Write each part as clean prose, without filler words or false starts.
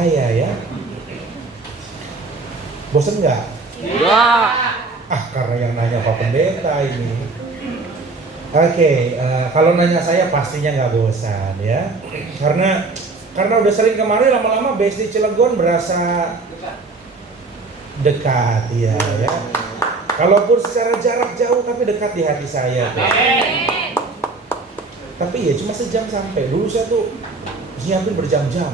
Saya ya. Bosen nggak? Enggak. Karena yang nanya Pak Pendeta ini. Oke, kalau nanya saya pastinya nggak bosan ya. Karena udah sering kemarin, lama-lama BSD Cilegon berasa dekat ya. Kalaupun secara jarak jauh tapi dekat di hati saya. Tapi ya cuma sejam sampai. Dulu saya tuh nyiapin berjam-jam.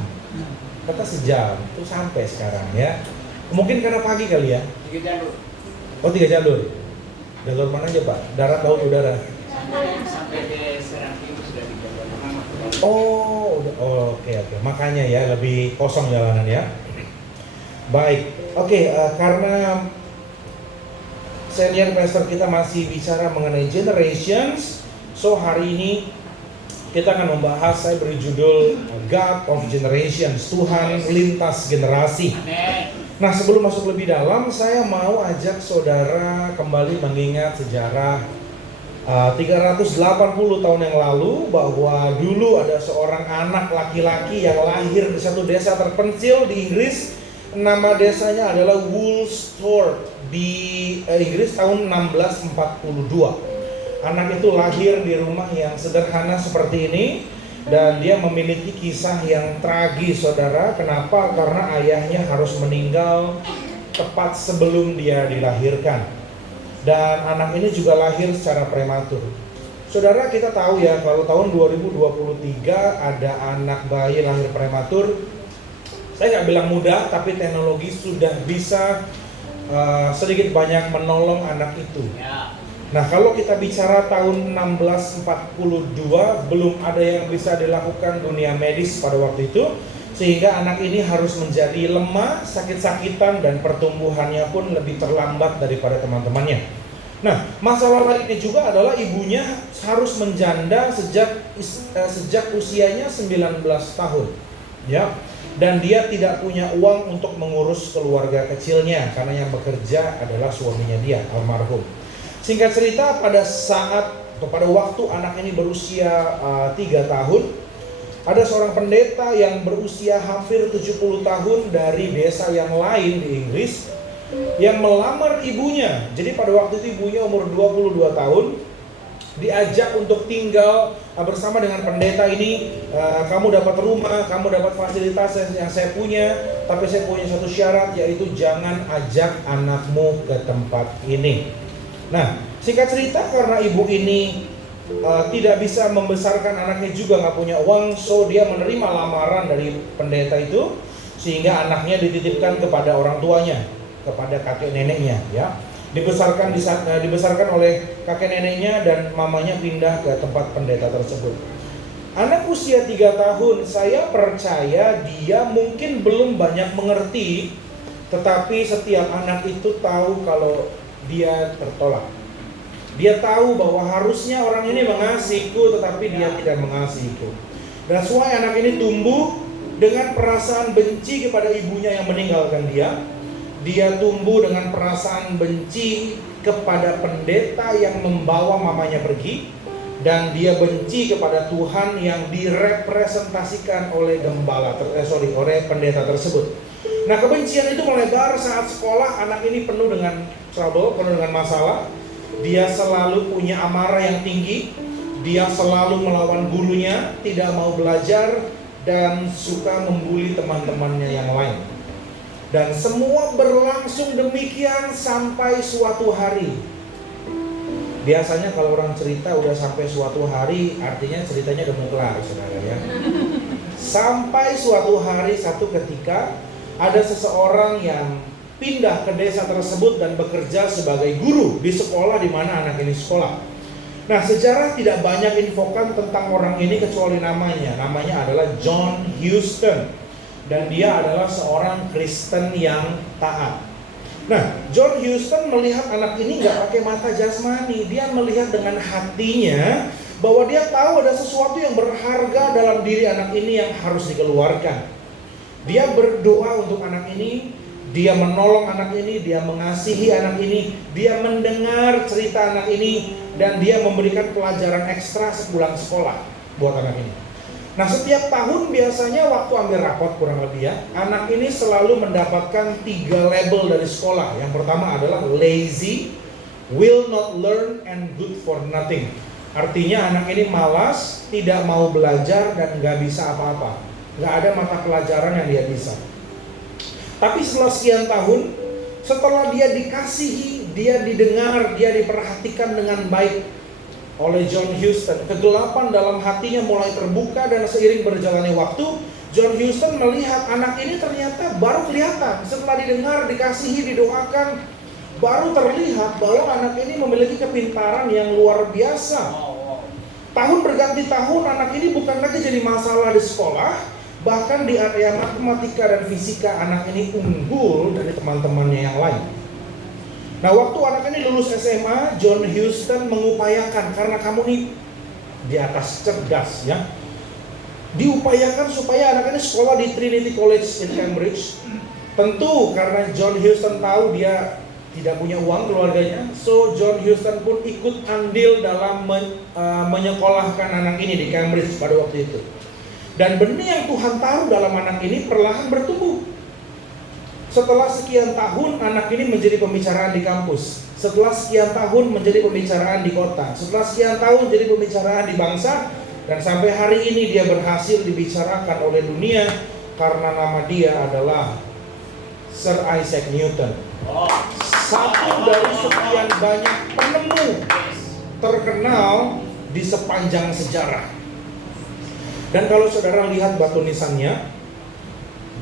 Kata sejam, tuh sampai sekarang ya. Mungkin karena pagi kali ya. 3 jalur. Oh 3 jalur. Jalur mana aja Pak? Darat, laut, udara? Sampai ke Serang Timur sudah di jalur pertama. Oke. Makanya ya lebih kosong jalanan ya. Baik. Oke, karena senior pastor kita masih bicara mengenai generations, so hari ini kita akan membahas, saya beri judul God of Generations, Tuhan lintas generasi. Nah, sebelum masuk lebih dalam, saya mau ajak saudara kembali mengingat sejarah 380 tahun yang lalu, bahwa dulu ada seorang anak laki-laki yang lahir di satu desa terpencil di Inggris. Nama desanya adalah Woolsthorpe di Inggris tahun 1642. Anak itu lahir di rumah yang sederhana seperti ini, dan dia memiliki kisah yang tragis, saudara. Kenapa? Karena ayahnya harus meninggal tepat sebelum dia dilahirkan. Dan anak ini juga lahir secara prematur. Saudara, kita tahu ya, kalau tahun 2023 ada anak bayi lahir prematur, saya nggak bilang mudah, tapi teknologi sudah bisa sedikit banyak menolong anak itu. Nah, kalau kita bicara tahun 1642, belum ada yang bisa dilakukan dunia medis pada waktu itu, sehingga anak ini harus menjadi lemah, sakit-sakitan, dan pertumbuhannya pun lebih terlambat daripada teman-temannya. Nah, masalah lainnya juga adalah ibunya harus menjanda sejak usianya 19 tahun, ya. Dan dia tidak punya uang untuk mengurus keluarga kecilnya, karena yang bekerja adalah suaminya dia, almarhum. Singkat cerita, pada waktu anak ini berusia 3 tahun, ada seorang pendeta yang berusia hampir 70 tahun dari desa yang lain di Inggris yang melamar ibunya. Jadi pada waktu itu ibunya umur 22 tahun, diajak untuk tinggal bersama dengan pendeta ini. Kamu dapat rumah, kamu dapat fasilitas yang saya punya, tapi saya punya satu syarat, yaitu jangan ajak anakmu ke tempat ini. Nah, singkat cerita, karena ibu ini tidak bisa membesarkan anaknya, juga nggak punya uang, so dia menerima lamaran dari pendeta itu, sehingga anaknya dititipkan kepada orang tuanya, kepada kakek neneknya, ya. Dibesarkan oleh kakek neneknya, dan mamanya pindah ke tempat pendeta tersebut. Anak usia 3 tahun, saya percaya dia mungkin belum banyak mengerti, tetapi setiap anak itu tahu kalau dia tertolak. Dia tahu bahwa harusnya orang ini mengasihiku, tetapi dia tidak mengasihiku. Dan semua anak ini tumbuh dengan perasaan benci kepada ibunya yang meninggalkan dia. Dia tumbuh dengan perasaan benci kepada pendeta yang membawa mamanya pergi, dan dia benci kepada Tuhan yang direpresentasikan oleh oleh pendeta tersebut. Nah, kebencian itu melebar saat sekolah. Anak ini penuh dengan trouble, penuh dengan masalah. Dia selalu punya amarah yang tinggi. Dia selalu melawan gurunya, tidak mau belajar, dan suka membuli teman-temannya yang lain. Dan semua berlangsung demikian sampai suatu hari. Biasanya kalau orang cerita udah sampai suatu hari, artinya ceritanya udah mau kelar, saudara ya. Sampai suatu hari, satu ketika, ada seseorang yang pindah ke desa tersebut dan bekerja sebagai guru di sekolah di mana anak ini sekolah. Nah, sejarah tidak banyak infokan tentang orang ini kecuali namanya. Namanya adalah John Huston, dan dia adalah seorang Kristen yang taat. Nah, John Huston melihat anak ini nggak pakai mata jasmani. Dia melihat dengan hatinya bahwa dia tahu ada sesuatu yang berharga dalam diri anak ini yang harus dikeluarkan. Dia berdoa untuk anak ini, dia menolong anak ini, dia mengasihi anak ini, dia mendengar cerita anak ini, dan dia memberikan pelajaran ekstra sepulang sekolah buat anak ini. Nah, setiap tahun biasanya waktu ambil rapot kurang lebih ya, anak ini selalu mendapatkan 3 label dari sekolah. Yang pertama adalah lazy, will not learn, and good for nothing. Artinya anak ini malas, tidak mau belajar, dan nggak bisa apa-apa. Nggak ada mata pelajaran yang dia bisa. Tapi setelah sekian tahun, setelah dia dikasihi, dia didengar, dia diperhatikan dengan baik oleh John Houston, kegelapan dalam hatinya mulai terbuka, dan seiring berjalannya waktu, John Houston melihat anak ini ternyata baru kelihatan. Setelah didengar, dikasihi, didoakan, baru terlihat bahwa anak ini memiliki kepintaran yang luar biasa. Tahun berganti tahun, anak ini bukan lagi jadi masalah di sekolah, bahkan di area matematika dan fisika anak ini unggul dari teman-temannya yang lain. Nah, waktu anak ini lulus SMA, John Houston mengupayakan, karena kamu nih di atas cerdas ya, diupayakan supaya anak ini sekolah di Trinity College in Cambridge. Tentu karena John Houston tahu dia tidak punya uang keluarganya, so John Houston pun ikut andil dalam menyekolahkan anak ini di Cambridge pada waktu itu. Dan benih yang Tuhan taruh dalam anak ini perlahan bertumbuh. Setelah sekian tahun, anak ini menjadi pembicaraan di kampus. Setelah sekian tahun menjadi pembicaraan di kota. Setelah sekian tahun jadi pembicaraan di bangsa. Dan sampai hari ini dia berhasil dibicarakan oleh dunia karena nama dia adalah Sir Isaac Newton. Satu dari sekian banyak penemu terkenal di sepanjang sejarah. Dan kalau saudara lihat batu nisannya,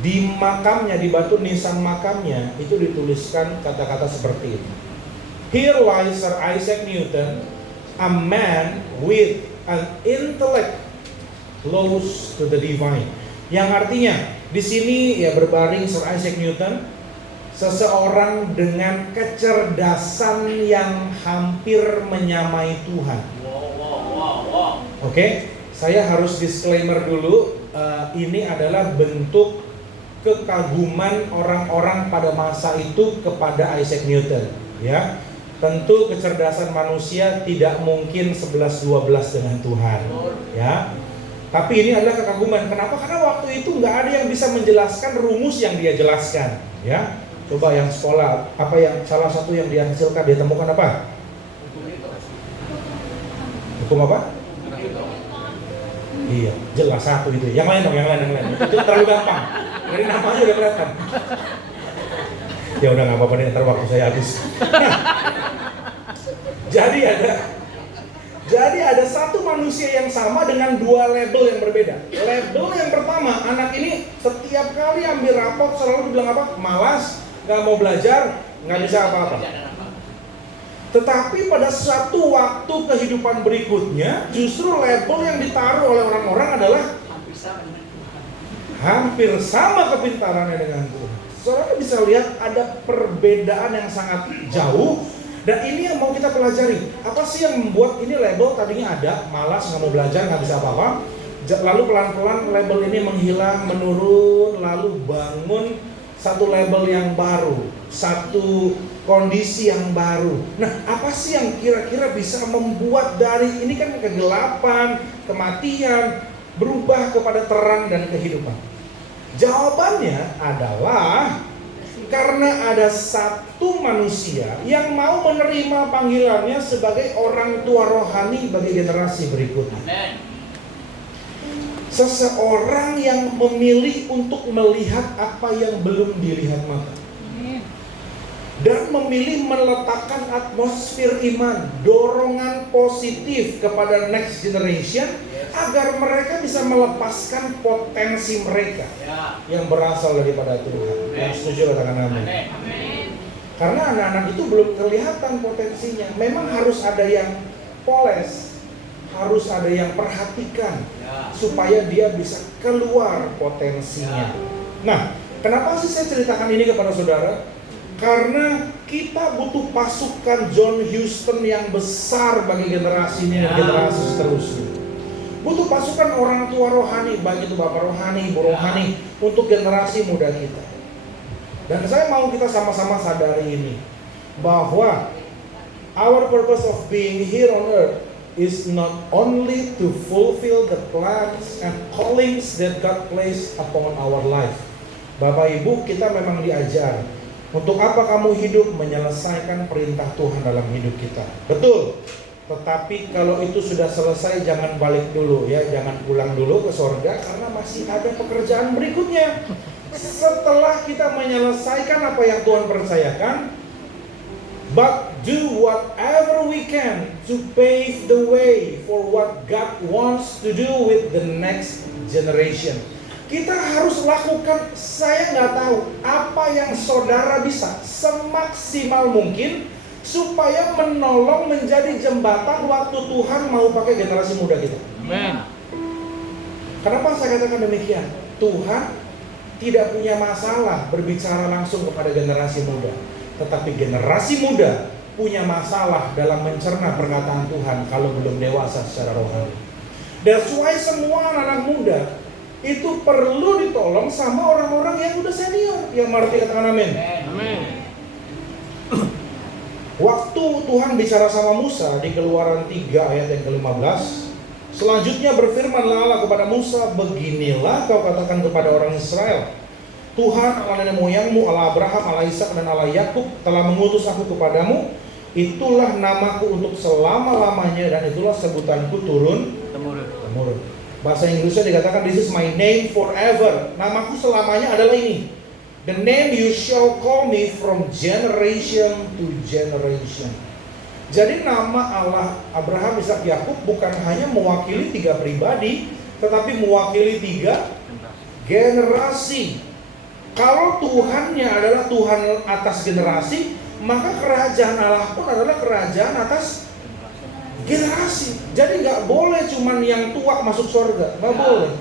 di makamnya, di batu nisan makamnya, itu dituliskan kata-kata seperti ini. Here lies Sir Isaac Newton, a man with an intellect close to the divine. Yang artinya, di sini ya berbaring Sir Isaac Newton, seseorang dengan kecerdasan yang hampir menyamai Tuhan. Oke, saya harus disclaimer dulu, ini adalah bentuk kekaguman orang-orang pada masa itu kepada Isaac Newton, ya. Tentu kecerdasan manusia tidak mungkin 11-12 dengan Tuhan, ya. Tapi ini adalah kekaguman. Kenapa? Karena waktu itu nggak ada yang bisa menjelaskan rumus yang dia jelaskan, ya. Coba yang sekolah, apa yang salah satu yang dia hasilkan, dia temukan apa? Hukum apa? Iya, jelas satu itu. Yang lain dong, yang lain. Itu terlalu gampang. Dari namanya udah kelihatan. Ya udah nggak apa-apa deh, ntar waktu saya habis. Jadi ada satu manusia yang sama dengan 2 label yang berbeda. Label yang pertama, anak ini setiap kali ambil rapot selalu bilang apa? Malas, nggak mau belajar, nggak bisa apa-apa. Tetapi pada suatu waktu kehidupan berikutnya, justru label yang ditaruh oleh orang-orang adalah hampir sama kepintarannya dengan Tuhan. Saudara bisa lihat ada perbedaan yang sangat jauh. Dan ini yang mau kita pelajari. Apa sih yang membuat ini label tadinya ada, malas, nggak mau belajar, nggak bisa apa-apa. Lalu pelan-pelan label ini menghilang, menurun, lalu bangun satu label yang baru, satu kondisi yang baru. Nah, apa sih yang kira-kira bisa membuat dari ini kan kegelapan, kematian, berubah kepada terang dan kehidupan? Jawabannya adalah karena ada satu manusia yang mau menerima panggilannya sebagai orang tua rohani bagi generasi berikutnya. Seseorang yang memilih untuk melihat apa yang belum dilihat mata. Dan memilih meletakkan atmosfer iman, dorongan positif kepada next generation agar mereka bisa melepaskan potensi mereka yang berasal daripada Tuhan. Yang setuju katakan amin. Karena anak-anak itu belum kelihatan potensinya. Memang harus ada yang poles, harus ada yang perhatikan supaya dia bisa keluar potensinya. Nah, kenapa sih saya ceritakan ini kepada saudara? Karena kita butuh pasukan John Houston yang besar bagi generasi ini dan generasi seterusnya. Butuh pasukan orang tua rohani, baik itu bapak rohani, ibu rohani, untuk generasi muda kita. Dan saya mau kita sama-sama sadari ini, bahwa our purpose of being here on earth is not only to fulfill the plans and callings that God placed upon our life. Bapak Ibu, kita memang diajar untuk apa kamu hidup, menyelesaikan perintah Tuhan dalam hidup kita. Betul. Tetapi kalau itu sudah selesai, jangan balik dulu ya, jangan pulang dulu ke sorga karena masih ada pekerjaan berikutnya. Setelah kita menyelesaikan apa yang Tuhan percayakan, but do whatever we can to pave the way for what God wants to do with the next generation. Kita harus lakukan, saya nggak tahu apa yang saudara bisa semaksimal mungkin supaya menolong menjadi jembatan waktu Tuhan mau pakai generasi muda kita. Amin. Kenapa saya katakan demikian? Tuhan tidak punya masalah berbicara langsung kepada generasi muda, tetapi generasi muda punya masalah dalam mencerna perkataan Tuhan kalau belum dewasa secara rohani. That's why semua anak muda itu perlu ditolong sama orang-orang yang udah senior. Yang mengerti katakan amin. Amin. Waktu Tuhan bicara sama Musa di Keluaran 3 ayat yang ke-15, selanjutnya berfirmanlah Allah kepada Musa, beginilah kau katakan kepada orang Israel, Tuhan Allah nenek moyangmu, Allah Abraham, Allah Ishak dan Allah Yakub telah mengutus aku kepadamu. Itulah namaku untuk selama-lamanya dan itulah sebutanku turun-temurun. Bahasa Inggrisnya dikatakan, this is my name forever. Namaku selamanya adalah ini. The name you shall call me from generation to generation. Jadi nama Allah Abraham, Ishak, Yakub bukan hanya mewakili 3 pribadi, tetapi mewakili 3 generasi. Kalau Tuhannya adalah Tuhan atas generasi, maka kerajaan Allah pun adalah kerajaan atas generasi. Jadi nggak boleh cuman yang tua masuk surga, nggak boleh.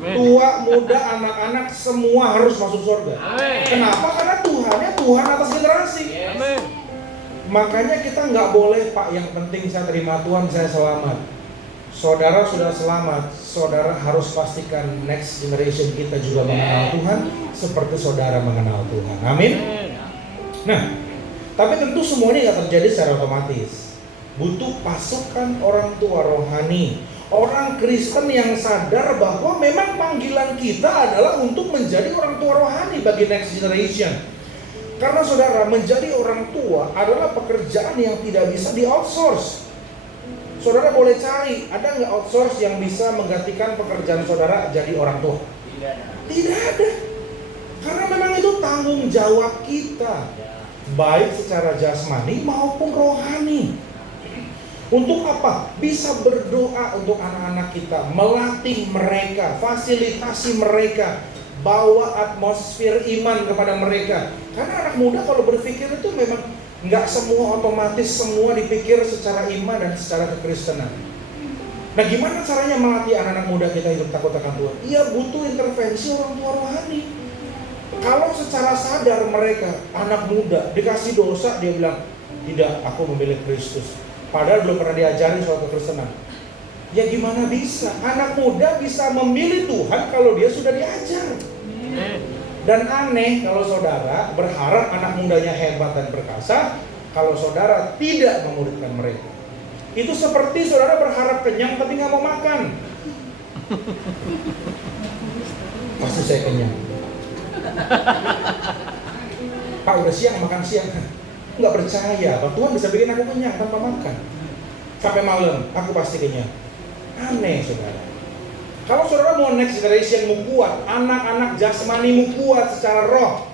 Tua, muda, anak-anak semua harus masuk surga. Kenapa? Karena Tuhannya Tuhan atas generasi. Makanya kita nggak boleh, Pak, yang penting saya terima Tuhan, saya selamat. Saudara sudah selamat, saudara harus pastikan next generation kita juga mengenal Tuhan seperti saudara mengenal Tuhan. Amin. Nah, tapi tentu semuanya nggak terjadi secara otomatis. Butuh pasukan orang tua rohani, orang Kristen yang sadar bahwa memang panggilan kita adalah untuk menjadi orang tua rohani bagi next generation. Karena saudara, menjadi orang tua adalah pekerjaan yang tidak bisa di-outsource. Saudara boleh cari, ada nggak outsource yang bisa menggantikan pekerjaan saudara jadi orang tua? Tidak ada. Karena memang itu tanggung jawab kita, baik secara jasmani maupun rohani. Untuk apa? Bisa berdoa untuk anak-anak kita, melatih mereka, fasilitasi mereka, bawa atmosfer iman kepada mereka. Karena anak muda kalau berpikir itu memang nggak semua otomatis, semua dipikir secara iman dan secara kekristenan. Nah, gimana caranya melatih anak-anak muda kita hidup takut akan Tuhan? Iya, butuh intervensi orang tua rohani. Kalau secara sadar mereka, anak muda, dikasih dosa, dia bilang, tidak, aku memilih Kristus. Padahal belum pernah diajarin soal kekristenan. Ya gimana bisa? Anak muda bisa memilih Tuhan kalau dia sudah diajar. Dan aneh kalau saudara berharap anak mudanya hebat dan perkasa, kalau saudara tidak memuridkan mereka. Itu seperti saudara berharap kenyang tapi nggak mau makan. Pasti saya kenyang. Pak, udah siang, makan siang. Nggak percaya, Pak, Tuhan bisa bikin aku kenyang tanpa makan. Sampai malam, aku pasti kenyang. Aneh, saudara. Kalau saudara mau next generation kuat, anak-anak jasmanimu kuat secara roh,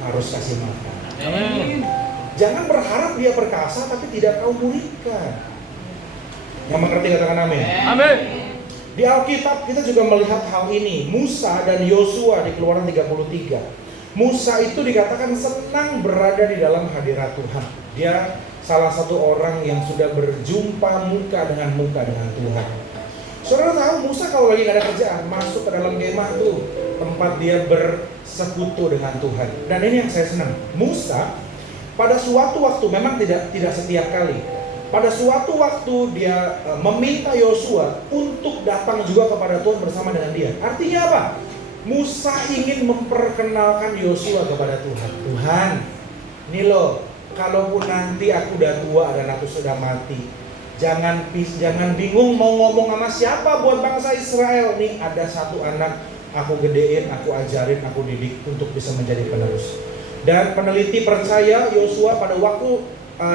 harus kasih makan. Jangan berharap dia perkasa tapi tidak kau muridkan. Yang mengerti katakan amin. Amin. Di Alkitab kita juga melihat hal ini. Musa dan Yosua di Keluaran 33. Musa itu dikatakan senang berada di dalam hadirat Tuhan. Dia salah satu orang yang sudah berjumpa muka dengan Tuhan. Saudara tahu Musa kalau lagi gak ada kerjaan, masuk ke dalam kemah tuh, tempat dia bersekutu dengan Tuhan. Dan ini yang saya senang. Musa pada suatu waktu, memang tidak setiap kali, pada suatu waktu dia meminta Yosua untuk datang juga kepada Tuhan bersama dengan dia. Artinya apa? Musa ingin memperkenalkan Yosua kepada Tuhan. Tuhan, ini loh, kalaupun nanti aku udah tua dan aku sudah mati, Jangan bingung mau ngomong sama siapa buat bangsa Israel. Nih ada satu anak, aku gedein, aku ajarin, aku didik untuk bisa menjadi penerus. Dan peneliti percaya Yosua pada waktu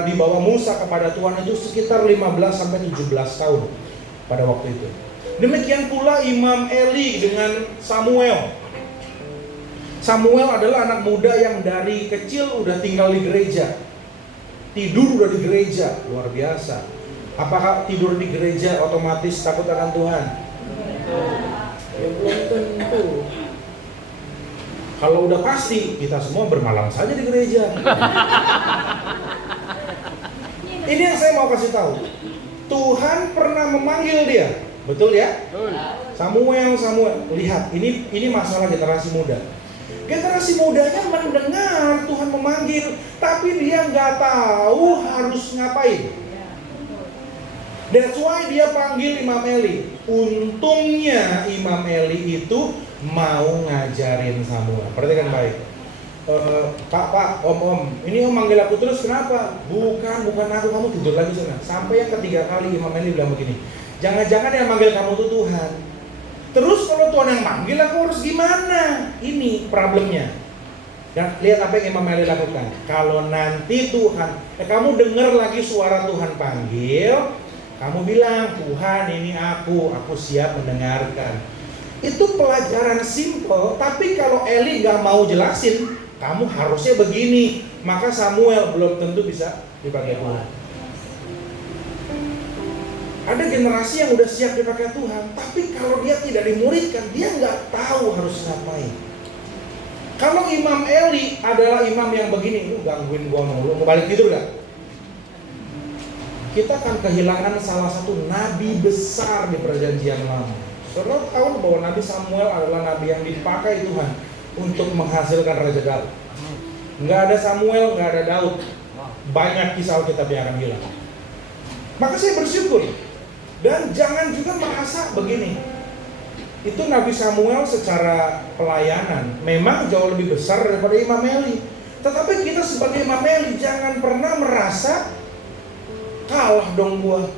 dibawa Musa kepada Tuhan itu sekitar 15-17 tahun pada waktu itu. Demikian pula Imam Eli dengan Samuel. Samuel adalah anak muda yang dari kecil udah tinggal di gereja. Tidur udah di gereja, luar biasa. Apakah tidur di gereja otomatis takut akan Tuhan? Ya belum tentu. Kalau udah pasti, kita semua bermalam saja di gereja. Ini yang saya mau kasih tahu. Tuhan pernah memanggil dia, betul ya? Samuel. Lihat, ini masalah generasi muda. Generasi mudanya mendengar Tuhan memanggil, tapi dia nggak tahu harus ngapain. That's why dia panggil Imam Eli. Untungnya Imam Eli itu mau ngajarin Samuel. Perhatikan baik. Pak, om, ini om manggil aku terus kenapa? Bukan aku, kamu tidur lagi sana. Sampai yang ketiga kali Imam Eli bilang begini, jangan-jangan yang manggil kamu itu Tuhan. Terus kalau Tuhan yang manggil aku harus gimana? Ini problemnya. Dan lihat apa yang Imam Eli lakukan. Kalau nanti Tuhan, kamu dengar lagi suara Tuhan panggil, kamu bilang, Tuhan ini aku siap mendengarkan. Itu pelajaran simple, tapi kalau Eli gak mau jelasin, kamu harusnya begini, maka Samuel belum tentu bisa dipakai Tuhan. Ada generasi yang udah siap dipakai Tuhan, tapi kalau dia tidak dimuridkan, dia gak tahu harus ngapain. Kalau Imam Eli adalah imam yang begini, lu gangguin gua mulu, mau balik tidur gak? Kita akan kehilangan salah satu nabi besar di perjanjian lama. Saudara tahu bahwa Nabi Samuel adalah nabi yang dipakai Tuhan untuk menghasilkan Raja Daud. Nggak ada Samuel, nggak ada Daud, banyak kisah Alkitab yang akan hilang. Maka saya bersyukur. Dan jangan juga merasa begini, itu Nabi Samuel secara pelayanan memang jauh lebih besar daripada Imam Eli. Tetapi kita sebagai Imam Eli jangan pernah merasa kalah dong gua.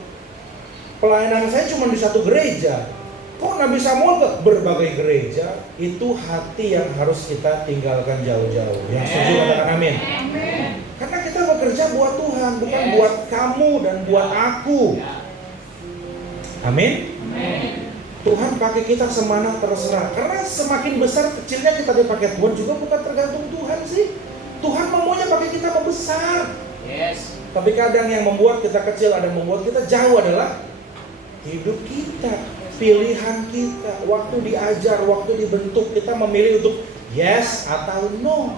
Pelayanan saya cuma di satu gereja. Kok Nabi Samuel ke berbagai gereja? Itu hati yang harus kita tinggalkan jauh-jauh. Yang setuju katakan amin. Karena kita bekerja buat Tuhan, bukan buat kamu dan buat aku. Amin. Tuhan pakai kita semana terserah. Karena semakin besar kecilnya kita dipakai Tuhan juga bukan tergantung Tuhan sih. Tuhan maunya pakai kita membesar. Tapi kadang yang membuat kita kecil, ada yang membuat kita jauh adalah hidup kita, pilihan kita, waktu diajar, waktu dibentuk, kita memilih untuk yes atau no.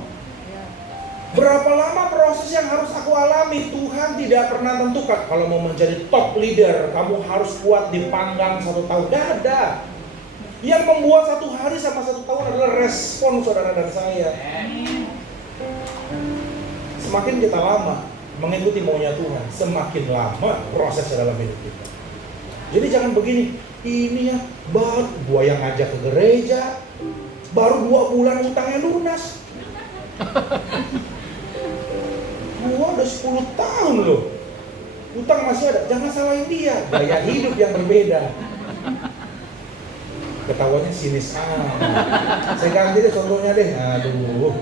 Berapa lama proses yang harus aku alami? Tuhan tidak pernah tentukan. Kalau mau menjadi top leader, kamu harus kuat dipanggang 1 tahun. Gak ada. Yang membuat 1 hari sama 1 tahun adalah respon saudara dan saya. Semakin kita lama mengikuti maunya Tuhan, semakin lama proses dalam hidup kita. Jadi jangan begini, ini ya baru gua yang ngajak ke gereja, baru 2 bulan utangnya lunas. Gua udah 10 tahun loh, utang masih ada. Jangan salahin dia, gaya hidup yang berbeda. Ketawanya sinis Saya ganti deh contohnya deh. Aduh,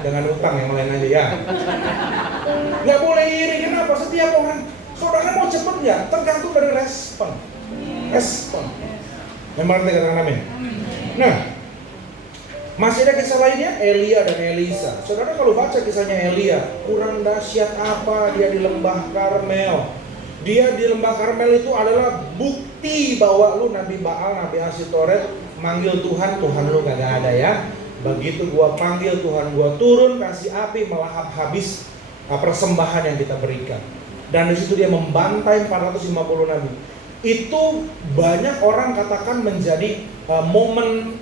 dengan utang yang lain aja ya. Nggak boleh iri, kenapa? Setiap orang, saudara mau cepet nggak? Tergantung dari respon. Memang kita katakan amin. Nah, masih ada kisah lainnya, Elia dan Elisa. Saudara kalau baca kisahnya Elia, kurang dahsyat apa dia di lembah Karmel. Dia di lembah Karmel itu adalah bukti bahwa lu Nabi Baal, Nabi Asitoret manggil Tuhan, Tuhan lu gak ada ya. Begitu gua panggil Tuhan, gua turun kasih api melahap habis persembahan yang kita berikan. Dan di situ dia membantai 450 nabi. Itu banyak orang katakan menjadi momen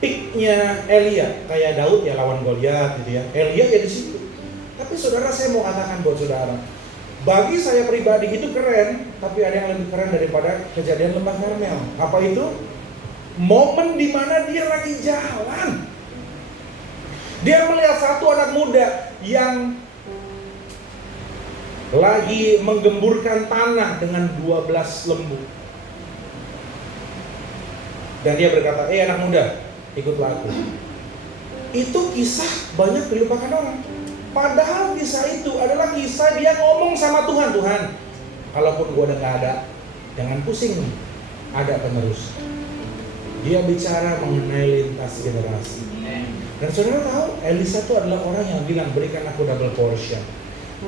peaknya Elia, kayak Daud ya lawan Goliat gitu ya. Elia ya di situ. Tapi saudara, saya mau katakan buat saudara, bagi saya pribadi itu keren, tapi ada yang lebih keren daripada kejadian lembah Karmel. Apa itu? Momen di mana dia lagi jalan. Dia melihat satu anak muda yang lagi menggemburkan tanah dengan 12 lembu. Dan dia berkata, anak muda, ikutlah aku. Itu kisah banyak dilupakan orang. Padahal kisah itu adalah kisah dia ngomong sama Tuhan, Tuhan, kalaupun gue udah gak ada, jangan pusing, ada penerus. Dia bicara mengenai lintas generasi. Dan saudara tahu, Elisa itu adalah orang yang bilang, berikan aku double portion.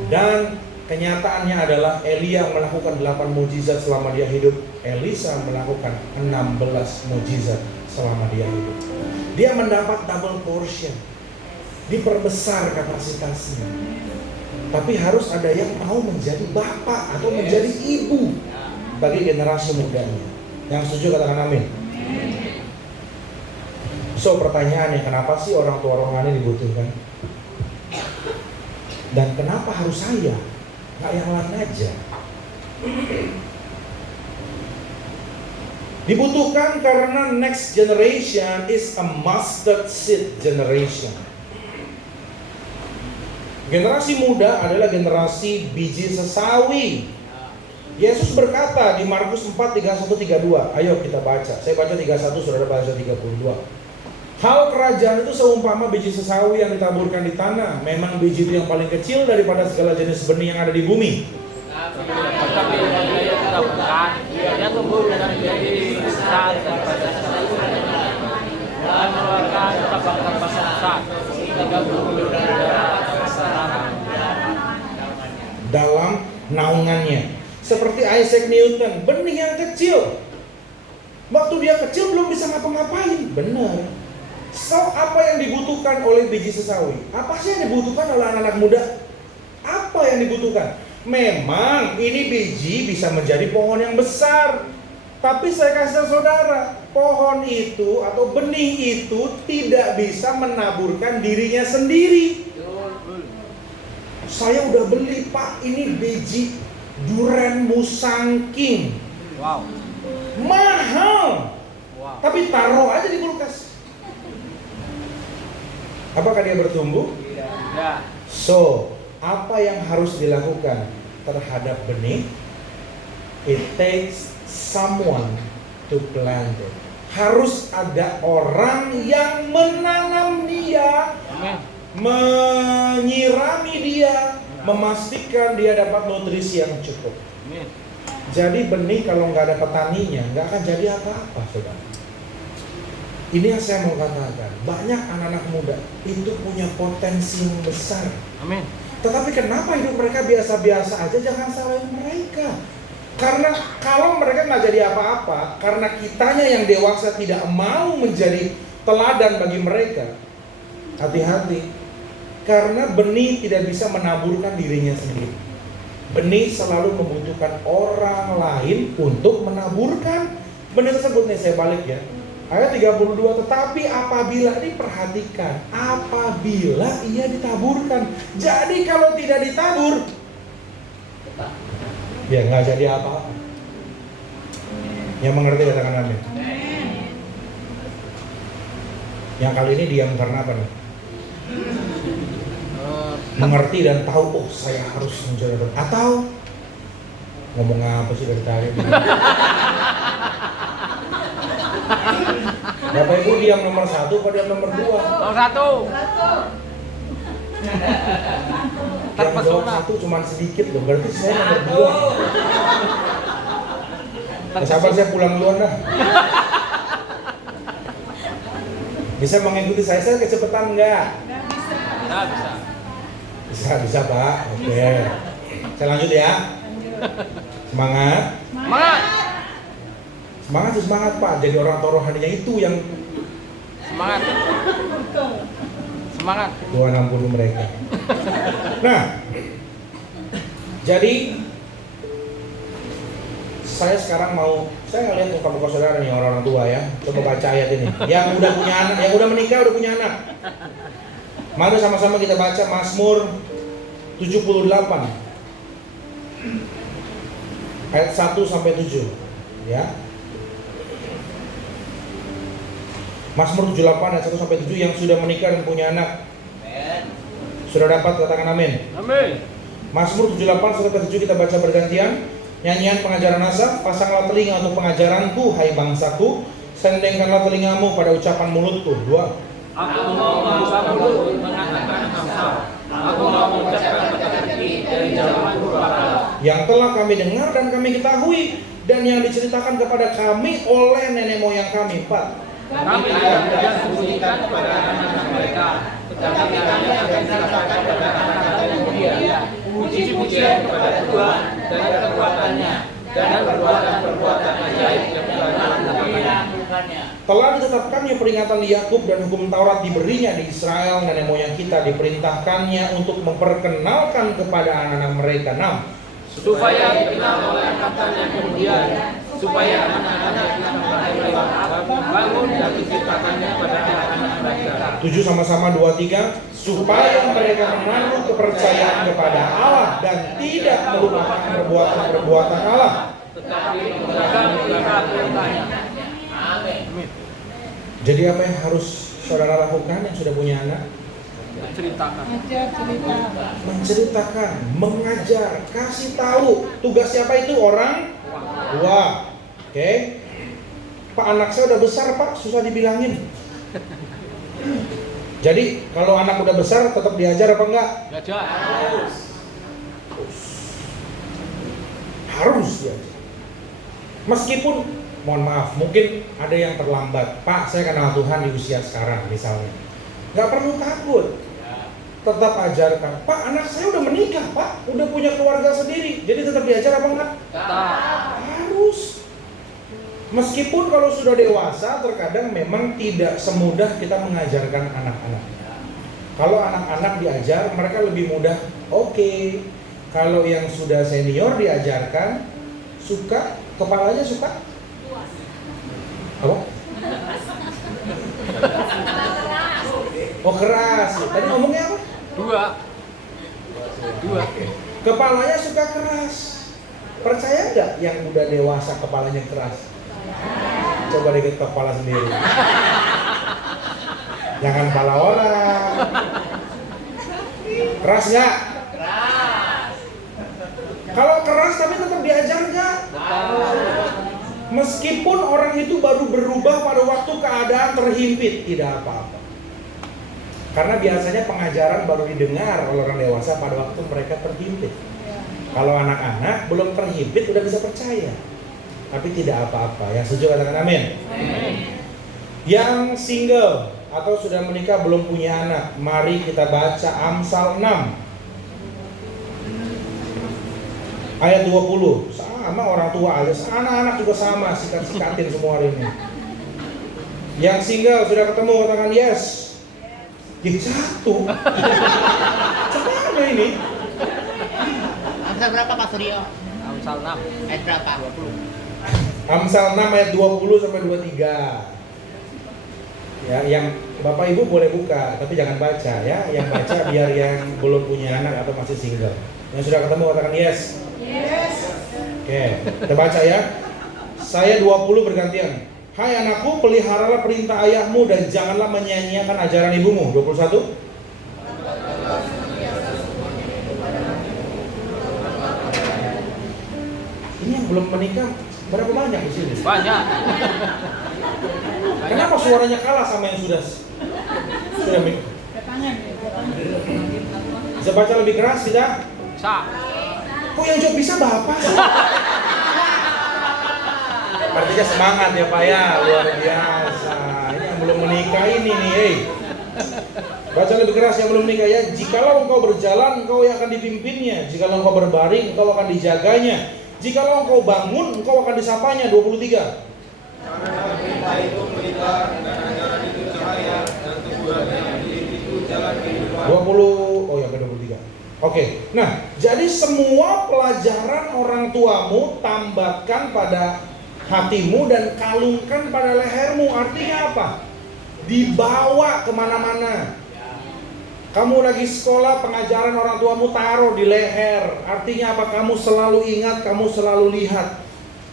Dan kenyataannya adalah Elia melakukan 8 mujizat selama dia hidup. Elisa melakukan 16 mujizat selama dia hidup. Dia mendapat double portion, diperbesar kapasitasnya. Tapi harus ada yang mau menjadi bapak atau menjadi ibu bagi generasi mudanya. Yang setuju katakan amin. So pertanyaannya, kenapa sih orang tua rohani dibutuhkan? Dan kenapa harus saya? Nggak yang lain aja. Dibutuhkan karena next generation is a mustard seed generation. Generasi muda adalah generasi biji sesawi. Yesus berkata di Markus 4, 31, 32. Ayo kita baca. Saya baca 31, saudara baca 32. Hal kerajaan itu seumpama biji sesawi yang ditaburkan di tanah. Memang biji itu yang paling kecil daripada segala jenis benih yang ada di bumi. Tetapi apabila ia ditaburkan, ia tumbuh dan menjadi besar daripada dan mengeluarkan cabang besar 30 dalam naungannya. Seperti Isaac Newton, benih yang kecil. Waktu dia kecil belum bisa ngapa-ngapain. Benar. So, apa yang dibutuhkan oleh biji sesawi? Apa sih yang dibutuhkan oleh anak-anak muda? Apa yang dibutuhkan? Memang ini biji bisa menjadi pohon yang besar. Tapi saya kasih saudara, pohon itu atau benih itu tidak bisa menaburkan dirinya sendiri. Saya udah beli, Pak, ini biji durian musangking. Wow. Mahal. Wow. Tapi taruh aja di kulkas. Apakah dia bertumbuh? Ya. So, apa yang harus dilakukan terhadap benih? It takes someone to plant it. Harus ada orang yang menanam dia, Amin. menyirami dia, memastikan dia dapat nutrisi yang cukup. Amin. Jadi benih kalau nggak ada petaninya, nggak akan jadi apa-apa, saudara. Ini yang saya mau katakan, banyak anak-anak muda itu punya potensi yang besar. Amin. Tetapi kenapa hidup mereka biasa-biasa aja? Jangan salahin mereka. Karena kalau mereka nggak jadi apa-apa, karena kitanya yang dewasa tidak mau menjadi teladan bagi mereka, hati-hati. Karena benih tidak bisa menaburkan dirinya sendiri. Benih selalu membutuhkan orang lain untuk menaburkan benih tersebut. Nih saya balik ya. Ayat 32, tetapi apabila, diperhatikan, apabila ia ditaburkan. Jadi kalau tidak ditabur, ya nggak jadi apa-apa. Yang mengerti katakan amin. Yang kali ini diam karena apa nih? Mengerti dan tahu, oh saya harus menjalankan. Atau ngomong apa sih dari tadi? Bapak Ibu diam nomor 1 atau diam nomor 2? Nomor 1. Yang jawab 1 cuma sedikit loh, berarti saya nomor 2. Sabar, saya pulang duluan dah. Bisa mengikuti saya kecepatan enggak? Bisa. Bisa Pak. Oke. Saya lanjut ya. Semangat. Semangat. Semangat Pak. Jadi orang rohaninya itu yang Semangat. Semangat. Tuhan ampuni mereka. Nah, jadi saya sekarang saya lihat muka-muka saudara nih, orang-orang tua ya. Coba baca ayat ini. Yang udah punya anak, yang udah menikah, udah punya anak. Mari sama-sama kita baca Mazmur 78 ayat 1 sampai 7 ya. Mazmur 78 ayat 1 sampai 7, yang sudah menikah dan punya anak. Sudah dapat katakan amin. Amin. Mazmur 78 surah ke-7 kita baca bergantian. Nyanyian pengajaran nasab, pasanglah telinga untuk pengajaranku, hai bangsaku, sendengkanlah telingamu pada ucapan mulutku. 2. Aku mau membuka mulut mengatakan engkau. Aku mau mengucapkan kata-kata dari zaman purba. Yang telah kami dengar dan kami ketahui, dan yang diceritakan kepada kami oleh nenek moyang kami. 4. Kami tidak sembunyikan kepada anak-anak mereka, tetapi kami akan ceritakan kepada anak-anak dia puji-pujian kepada Tuhan dan kekuatannya dan perbuatan-perbuatan ajaib yang telah dilakukannya. Telah ditetapkannya peringatan di Yakub dan hukum Taurat diberinya di Israel. Nenek moyang kita diperintahkannya untuk memperkenalkan kepada anak-anak mereka. 6. Supaya dikenal oleh angkatannya kemudian, supaya anak-anak kita bangun dan diciptakannya kepada anak-anak mereka. 7 sama-sama 2, 3. Supaya mereka menaruh kepercayaan kepada Allah dan tidak melupakan perbuatan-perbuatan Allah. Tetapi menjaga perintahnya. Amin. Jadi apa yang harus saudara lakukan yang sudah punya anak? Ceritakan. Menceritakan, mengajar, kasih tahu. Tugas siapa itu? Orang tua. Oke. Pak, anak saya udah besar, Pak, susah dibilangin. Jadi kalau anak udah besar tetap diajar apa enggak? Gajah. Harus diajar. Meskipun, mohon maaf, mungkin ada yang terlambat. Pak, saya kenal Tuhan di usia sekarang misalnya. Nggak perlu takut. Tetap ajarkan. Pak, anak saya udah menikah, Pak, udah punya keluarga sendiri. Jadi tetap diajar apa enggak? Harus. Meskipun kalau sudah dewasa, terkadang memang tidak semudah kita mengajarkan anak-anak. Kalau anak-anak diajar, mereka lebih mudah. Oke. Kalau yang sudah senior diajarkan, suka, kepalanya suka? Apa? Oh, keras. Tadi ngomongnya apa? Dua. Kepalanya suka keras. Percaya nggak yang udah dewasa kepalanya keras? Coba dikit kepala sendiri. Jangan kepala orang. Keras nggak? Keras. Kalau keras tapi tetap diajar nggak? Meskipun orang itu baru berubah pada waktu keadaan terhimpit, tidak apa-apa. Karena biasanya pengajaran baru didengar oleh orang dewasa pada waktu mereka terhimpit. Kalau anak-anak belum terhimpit udah bisa percaya. Tapi tidak apa-apa. Yang setuju katakan amin. Yang single atau sudah menikah belum punya anak, mari kita baca Amsal 6 ayat 20. Sama orang tua aja, anak-anak juga sama, sikat-sikatin semua hari ini. Yang single sudah ketemu katakan yes. Yang satu. Gimana ini? Amsal berapa Pak Suryo? Amsal 6 Ayat berapa? 20. Amsal 6 ayat 20 sampai 23. Ya, yang Bapak Ibu boleh buka, tapi jangan baca ya. Yang baca biar yang belum punya anak atau masih single. Yang sudah ketemu katakan yes. Yes. Oke, kita baca ya. Saya 20 bergantian. Hai anakku, peliharalah perintah ayahmu dan janganlah menyia-nyiakan ajaran ibumu. 21. Ini yang belum menikah berapa banyak di sini? Banyak. Kenapa suaranya kalah sama yang sudah menikah? Bisa baca lebih keras tidak? Bisa. Kok yang jawab bisa Bapak sih? Artinya semangat ya Pak ya, luar biasa. Ini yang belum menikah ini nih, hey. Baca lebih keras yang belum menikah ya. Jikalau engkau berjalan, engkau yang akan dipimpinnya. Jikalau engkau berbaring, engkau akan dijaganya. Jikalau engkau bangun, engkau akan disapanya. 23. Oh ya, 23. Oke. Nah, jadi semua pelajaran orang tuamu tambatkan pada hatimu dan kalungkan pada lehermu. Artinya apa? Dibawa kemana-mana. Kamu lagi sekolah, pengajaran orang tuamu taruh di leher. Artinya apa? Kamu selalu ingat, kamu selalu lihat.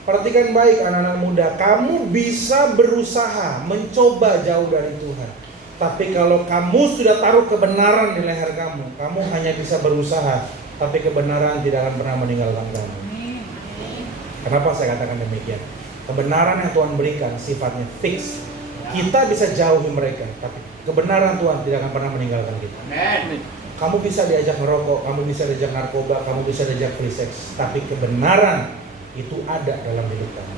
Perhatikan baik anak-anak muda. Kamu bisa berusaha mencoba jauh dari Tuhan. Tapi kalau kamu sudah taruh kebenaran di leher kamu, kamu hanya bisa berusaha, tapi kebenaran tidak akan pernah meninggalkan kamu. Kenapa saya katakan demikian? Kebenaran yang Tuhan berikan sifatnya fix. Kita bisa jauhi mereka, tapi kebenaran Tuhan tidak akan pernah meninggalkan kita. Amen. Kamu bisa diajak merokok, kamu bisa diajak narkoba, kamu bisa diajak free sex, tapi kebenaran itu ada dalam hidup kamu.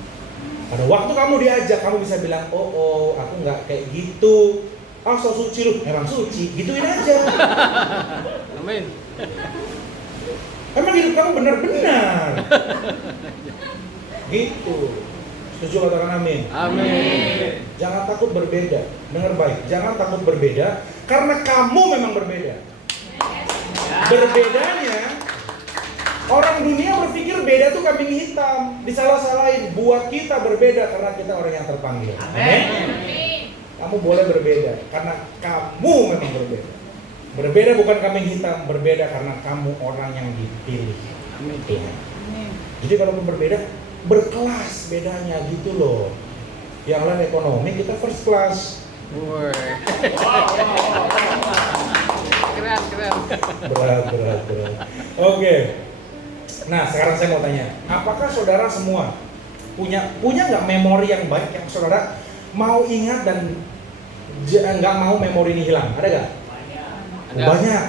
Pada waktu kamu diajak, kamu bisa bilang, oh, aku nggak kayak gitu. Ah, so suci lu, emang suci, gituin aja. Amin. Emang hidup kamu benar-benar. Gitu. Setuju, katakan amin. Amin. Jangan takut berbeda. Dengar baik, jangan takut berbeda karena kamu memang berbeda. Berbedanya, orang dunia berpikir beda tuh kambing hitam, disalah-salahin. Buat kita berbeda karena kita orang yang terpanggil. Amin. Kamu boleh berbeda karena kamu memang berbeda. Berbeda bukan kambing hitam, berbeda karena kamu orang yang dipilih. Amin. Jadi kalau berbeda, berkelas bedanya gitu loh. Yang lain ekonomi, kita first class. Woi. Keren. Berat. Oke. Nah, sekarang saya mau tanya, apakah saudara semua punya nggak memori yang baik yang saudara mau ingat dan nggak mau memori ini hilang? Ada nggak? Ada. Banyak.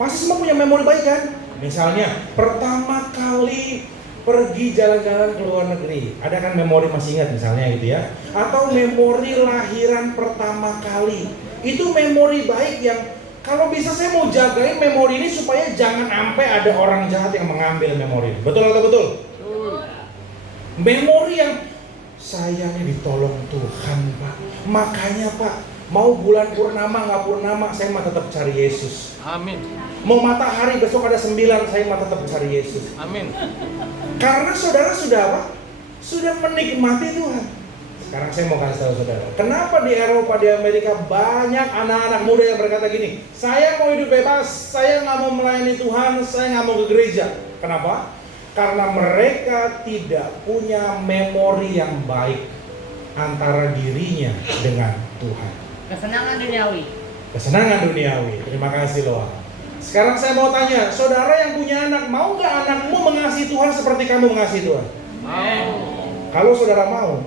Pasti semua punya memori baik kan? Misalnya pertama kali pergi jalan-jalan ke luar negeri, ada kan memori, masih ingat misalnya gitu ya? Atau memori lahiran pertama kali, itu memori baik yang kalau bisa saya mau jagain memori ini supaya jangan sampai ada orang jahat yang mengambil memori. Betul atau betul? Memori yang saya ini ditolong Tuhan Pak, makanya Pak, mau bulan purnama nggak purnama, saya mah tetap cari Yesus. Amin. Mau matahari besok ada 9, saya mah tetap cari Yesus. Amin. Karena saudara sudah apa? Sudah menikmati Tuhan. Sekarang saya mau kasih tahu saudara, kenapa di Eropa, di Amerika banyak anak-anak muda yang berkata gini, saya mau hidup bebas, saya nggak mau melayani Tuhan, saya nggak mau ke gereja. Kenapa? Karena mereka tidak punya memori yang baik antara dirinya dengan Tuhan. Kesenangan duniawi. Kesenangan duniawi. Terima kasih loh. Sekarang saya mau tanya, saudara yang punya anak, mau nggak anakmu mengasihi Tuhan seperti kamu mengasihi Tuhan? Mau. Kalau saudara mau,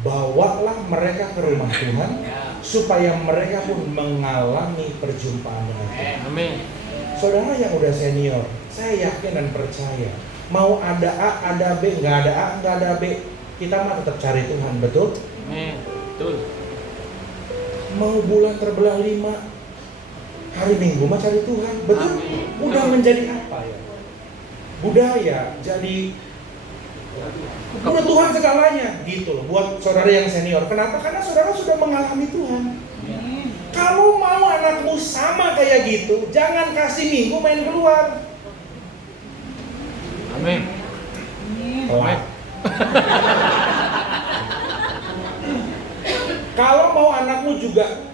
bawalah mereka ke rumah Tuhan supaya mereka pun mengalami perjumpaan dengan Tuhan. Amin. Saudara yang udah senior, saya yakin dan percaya, mau ada A, ada B, nggak ada A, nggak ada B, kita mah tetap cari Tuhan, betul? Amin. Betul. Mau bulan terbelah 5, hari Minggu mah cari Tuhan, betul? Amin. Udah menjadi apa ya? Budaya, jadi udah Tuhan segalanya, gitu loh. Buat saudara yang senior, kenapa? Karena saudara sudah mengalami Tuhan. Kalau mau anakmu sama kayak gitu, jangan kasih Minggu main keluar. Amin. Telat. Kalau mau anakmu juga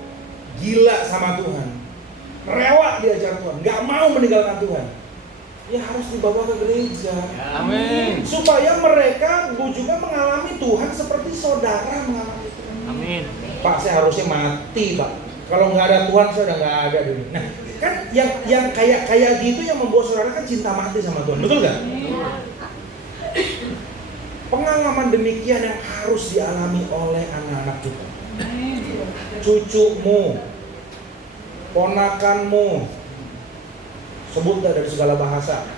gila sama Tuhan, rela diajar Tuhan, nggak mau meninggalkan Tuhan, ya harus dibawa ke gereja. Amin. Supaya mereka juga mengalami Tuhan seperti saudara mengalami Tuhan. Amin. Pak, saya harusnya mati, Pak. Kalau nggak ada Tuhan, saya udah nggak ada dulu. Nah, kan yang kayak gitu yang membuat saudara kan cinta mati sama Tuhan, betul nggak? Pengalaman demikian yang harus dialami oleh anak-anak kita. Cucumu, ponakanmu, sebut dah dari segala bahasa.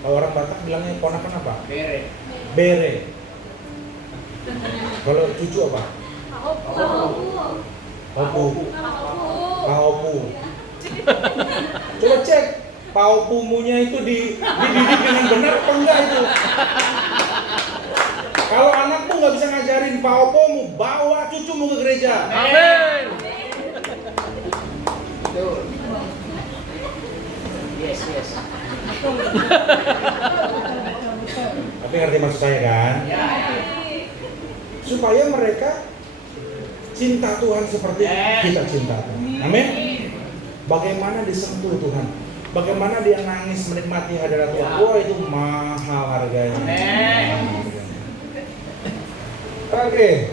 Kalau orang Batak bilangnya ponakan apa? Bere. Bere. Kalau cucu apa? Pahopu. Pahopu. Coba cek paopumunya itu dididik dengan benar apa enggak itu? Kalau anakmu nggak bisa ngajarin paopomu, bawa cucumu ke gereja. Amin. Betul. Yes. Tapi ngerti maksud saya kan? Supaya mereka cinta Tuhan seperti kita cinta Tuhan. Amin. Bagaimana disentuh Tuhan? Bagaimana dia nangis menikmati hadirat Tuhan? Wah, itu mahal harganya. Oke.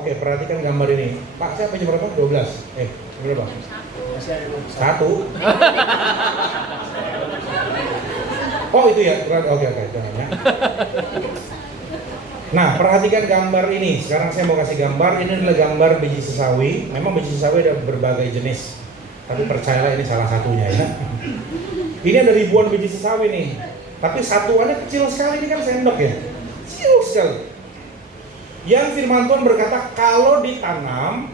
Oke, perhatikan gambar ini. Pak, saya punya berapa? 12. Berapa? Masih ada 1. Oh itu ya, oke, jangan ya. Nah, perhatikan gambar ini. Sekarang saya mau kasih gambar. Ini adalah gambar biji sesawi. Memang biji sesawi ada berbagai jenis, tapi percayalah ini salah satunya ya. Ini ada ribuan biji sesawi nih, tapi satuannya kecil sekali. Ini kan sendok ya, kecil sekali. Yang firman Tuhan berkata kalau ditanam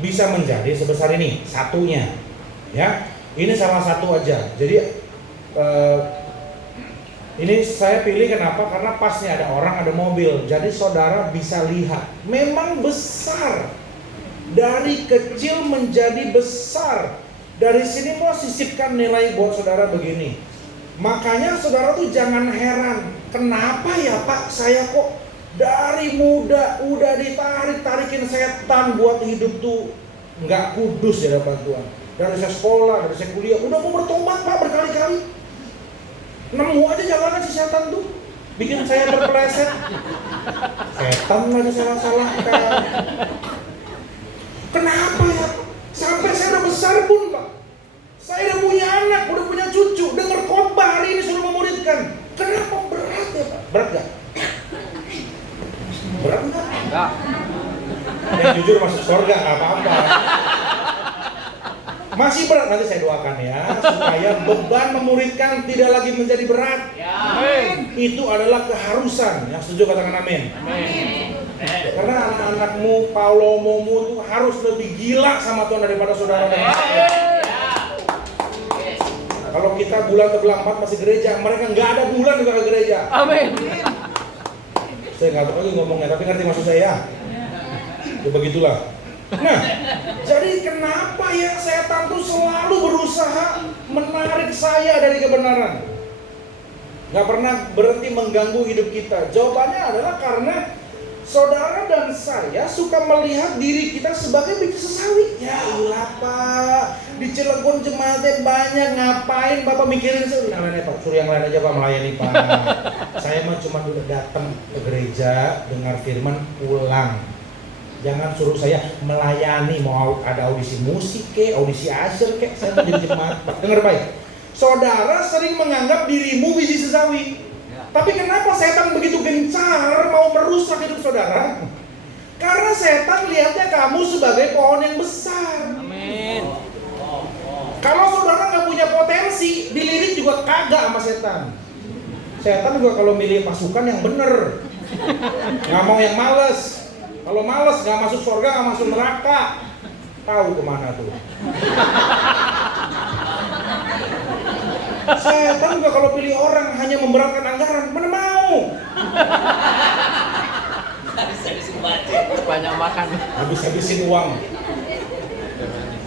bisa menjadi sebesar ini satunya. Ya, ini salah satu aja. Jadi ini saya pilih kenapa? Karena pasnya ada orang, ada mobil. Jadi saudara bisa lihat, memang besar. Dari kecil menjadi besar. Dari sini mau sisipkan nilai buat saudara begini. Makanya saudara tuh jangan heran, kenapa ya Pak, saya kok dari muda udah ditarik-tarikin setan buat hidup tuh nggak kudus ya dapat Tuhan. Dari saya sekolah, dari saya kuliah, udah mau bertobat Pak berkali-kali. Nemu aja jalanan si setan tuh, bikin saya terpeleset. Setan aja salah-salahkan. Kenapa ya? Sampai saya udah besar pun Pak, saya udah punya anak, udah punya cucu, dengar khotbah hari ini suruh memuridkan. Kenapa berat ya Pak? Berat gak? Berat enggak? Enggak. Yang jujur masuk surga gak apa-apa. Masih berat, nanti saya doakan ya, supaya beban memuridkan tidak lagi menjadi berat. Amin. Itu adalah keharusan. Yang setuju katakan amin. Karena anak-anakmu, paulomomu itu harus lebih gila sama Tuhan daripada saudara dan saya. Kalau kita bulan ke-4 masih gereja, mereka nggak ada bulan juga ke gereja. Amin. Saya nggak tahu lagi ngomongnya, tapi ngerti maksud saya. Ya begitulah. Nah, jadi kenapa ya setan tuh selalu berusaha menarik saya dari kebenaran? Gak pernah berhenti mengganggu hidup kita. Jawabannya adalah karena saudara dan saya suka melihat diri kita sebagai biji sesawi. Ya ilah Pak, di Cilegon jemaatnya banyak, ngapain Bapak mikirin suruh yang lain Pak? Suruh yang lain aja Pak melayani Pak. Saya mah cuma udah datang ke gereja, dengar firman, pulang. Jangan suruh saya melayani, mau ada audisi musik ke, audisi asyir ke, saya mau jadi jemaat. Dengar baik, saudara sering menganggap dirimu biji sesawi. Tapi kenapa setan begitu gencar mau merusak hidup saudara? Karena setan lihatnya kamu sebagai pohon yang besar. Amin. Kalau saudara nggak punya potensi, dilirik juga kagak sama setan. Setan juga kalau milih pasukan yang bener, nggak mau yang males. Kalau males nggak masuk surga, nggak masuk neraka, tahu kemana tuh. Setan juga kalau pilih orang hanya memberatkan anggaran, mana mau? Banyak makan. Habis-habisin uang.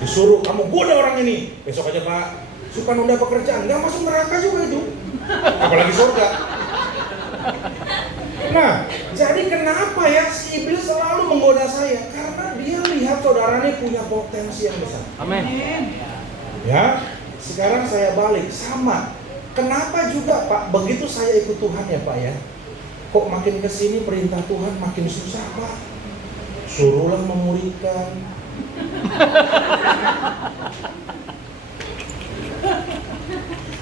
Disuruh kamu goda orang ini, besok aja Pak. Suka nunda pekerjaan, nggak masuk neraka juga itu. Apalagi surga. Nah, jadi kenapa ya si iblis selalu menggoda saya? Karena dia lihat saudaranya punya potensi yang besar. Amin. Ya, sekarang saya balik sama. Kenapa juga Pak? Begitu saya ikut Tuhan ya Pak ya. Kok makin kesini perintah Tuhan makin susah Pak? Suruhlah memuridkan.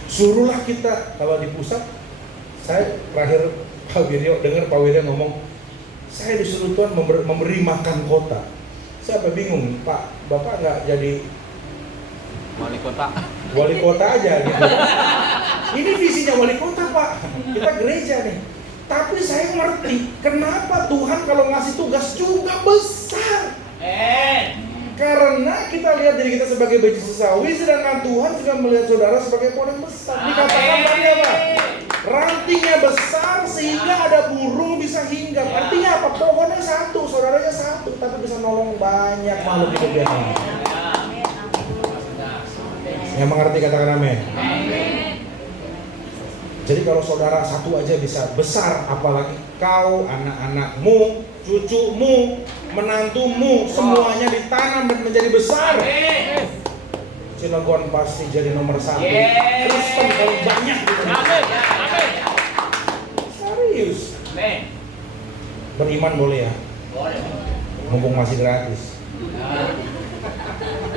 Suruhlah kita. Kalau di pusat, saya terakhir Pak Wiryo dengar Pak Wiryo ngomong, saya disuruh Tuhan memberi makan kota. Saya bingung, Pak, Bapak nggak jadi Wali kota. wali kota aja gitu. Ini visinya wali kota Pak, kita gereja nih. Tapi saya ngerti kenapa Tuhan kalau ngasih tugas juga besar. Karena kita lihat diri kita sebagai biji sesawi, sedangkan Tuhan juga melihat saudara sebagai pohon yang besar. Dikatakan tadi apa? Rantingnya besar sehingga ada burung bisa hinggap. Artinya apa? Pohonnya satu, saudaranya satu, tapi bisa nolong banyak makhluk hidup yang lain. Yang mengerti katakan amin. Jadi kalau saudara satu aja bisa besar, apalagi kau, anak-anakmu, cucumu, menantumu, semuanya ditanam dan menjadi besar. Cilegon pasti jadi nomor 1. Kristen paling banyak gitu. Serius. Beriman boleh ya, Mumpung masih gratis.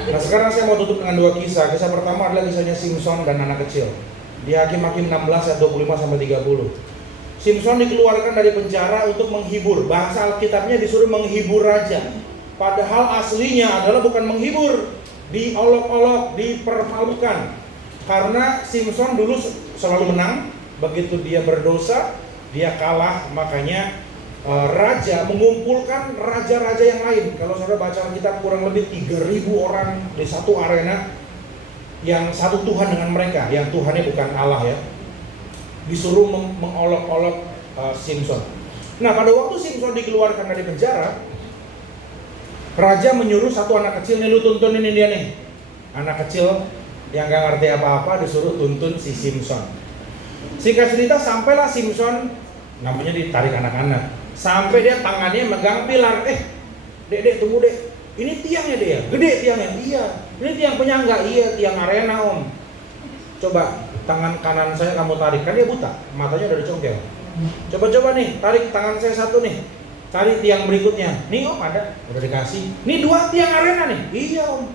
Nah sekarang saya mau tutup dengan 2 kisah. Kisah pertama adalah kisahnya Simson dan anak kecil. Di Hakim-Hakim 16 ayat 25-30. Simson dikeluarkan dari penjara untuk menghibur. Bahasa Alkitabnya disuruh menghibur raja. Padahal aslinya adalah bukan menghibur, diolok-olok, dipermalukan. Karena Simson dulu selalu menang. Begitu dia berdosa, dia kalah. Makanya raja mengumpulkan raja-raja yang lain. Kalau saudara baca Alkitab, kurang lebih 3.000 orang di satu arena yang satu Tuhan dengan mereka, yang Tuhannya bukan Allah ya. Disuruh mengolok-olok Simson. Nah pada waktu Simson dikeluarkan dari penjara, raja menyuruh satu anak kecil, nih lu tuntun ini dia nih. Anak kecil yang gak ngerti apa-apa disuruh tuntun si Simson. Singkat cerita sampailah Simson, namanya ditarik anak-anak, sampai dia tangannya megang pilar. Dek tunggu dek, ini tiangnya dia, gede tiangnya. Iya. Ini tiang penyangga. Iya, tiang arena om. Coba tangan kanan saya kamu tarik, kan dia buta, matanya udah dicongkel. Coba nih, tarik tangan saya satu nih, cari tiang berikutnya. Nih om ada, udah dikasih. Nih 2 tiang arena nih. Iya om.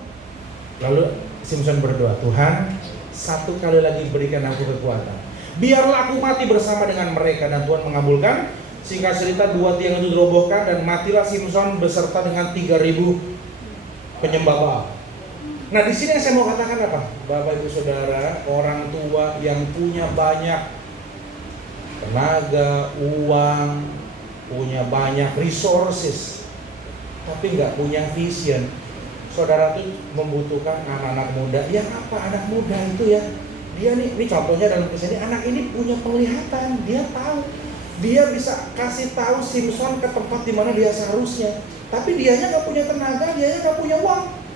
Lalu Simson berdoa, Tuhan, 1 kali lagi berikan aku kekuatan. Biarlah aku mati bersama dengan mereka, dan Tuhan mengabulkan. Singkat cerita 2 tiang itu dirobohkan dan matilah Simson beserta dengan 3.000 penyembah Baal. Nah di sini yang saya mau katakan apa? Bapak Ibu Saudara, orang tua yang punya banyak tenaga, uang, punya banyak resources, tapi nggak punya vision. Saudara tuh membutuhkan anak-anak muda. Yang apa anak muda itu ya? Dia nih, ini contohnya dalam kisah ini, anak ini punya penglihatan, dia tahu. Dia bisa kasih tahu Simson ke tempat di mana dia seharusnya. Tapi dianya nggak punya tenaga, dianya nggak punya uang.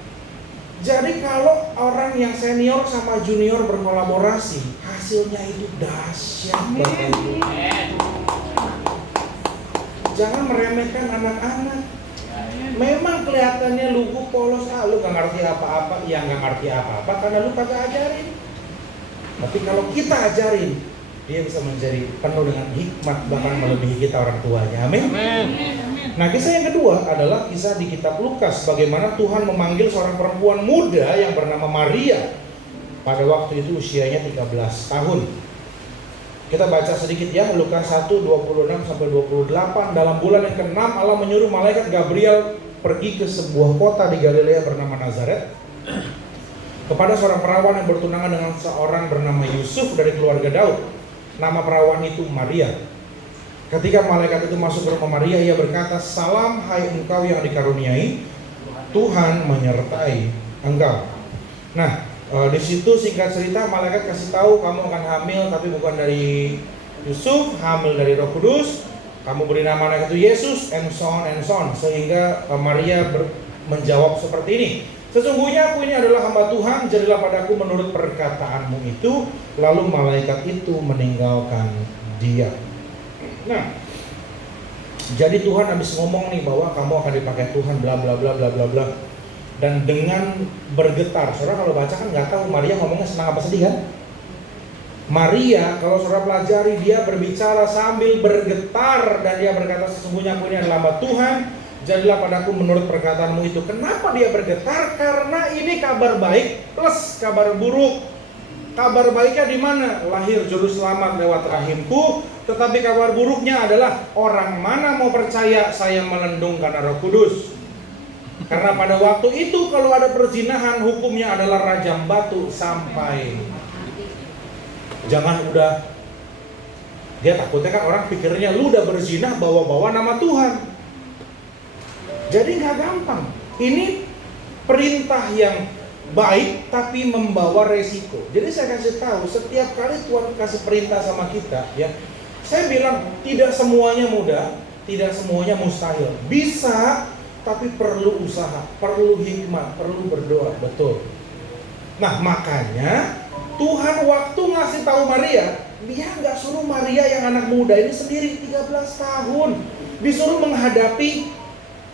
Jadi kalau orang yang senior sama junior berkolaborasi, hasilnya itu dahsyat Bapak Ibu. Jangan meremehkan anak-anak. Memang kelihatannya lugu polos, lu gak ngerti apa-apa. Ya gak ngerti apa-apa karena lu kagak ajarin. Tapi kalau kita ajarin, dia bisa menjadi penuh dengan hikmat, bahkan melebihi kita orang tuanya. Amin. Nah kisah yang kedua adalah kisah di kitab Lukas, bagaimana Tuhan memanggil seorang perempuan muda yang bernama Maria. Pada waktu itu usianya 13 tahun. Kita baca sedikit ya, Lukas 1:26-28. Dalam bulan yang ke-6 Allah menyuruh malaikat Gabriel pergi ke sebuah kota di Galilea bernama Nazaret, kepada seorang perawan yang bertunangan dengan seorang bernama Yusuf dari keluarga Daud. Nama perawan itu Maria. Ketika malaikat itu masuk ke rumah Maria, ia berkata, "Salam hai engkau yang dikaruniai, Tuhan menyertai engkau." Nah, di situ singkat cerita malaikat kasih tahu, kamu akan hamil tapi bukan dari Yusuf, hamil dari Roh Kudus. Kamu beri nama anak itu Yesus, and so on. Sehingga Maria menjawab seperti ini, "Sesungguhnya aku ini adalah hamba Tuhan, jadilah padaku menurut perkataanmu itu." Lalu malaikat itu meninggalkan dia. Nah, jadi Tuhan habis ngomong nih bahwa kamu akan dipakai Tuhan, bla bla bla bla bla bla. Dan dengan bergetar, saudara kalau baca kan nggak tahu Maria ngomongnya senang apa sedih kan? Maria kalau saudara pelajari, dia berbicara sambil bergetar dan dia berkata, "Sesungguhnya aku ini adalah hamba Tuhan, jadilah padaku menurut perkataanmu itu." Kenapa dia bergetar? Karena ini kabar baik plus kabar buruk. Kabar baiknya di mana? Lahir juru selamat lewat rahimku. Tetapi kabar buruknya adalah orang mana mau percaya saya melendung karena Roh Kudus. Karena pada waktu itu kalau ada perzinahan, hukumnya adalah rajam batu sampai. Jangan udah, dia takutnya kan orang pikirnya lu udah berzinah bawa-bawa nama Tuhan. Jadi nggak gampang. Ini perintah yang baik tapi membawa resiko. Jadi saya kasih tahu, setiap kali Tuhan kasih perintah sama kita ya, saya bilang tidak semuanya mudah, tidak semuanya mustahil. Bisa, tapi perlu usaha, perlu hikmat, perlu berdoa, betul. Nah makanya Tuhan waktu ngasih tahu Maria, dia nggak suruh Maria yang anak muda ini sendiri 13 tahun, disuruh menghadapi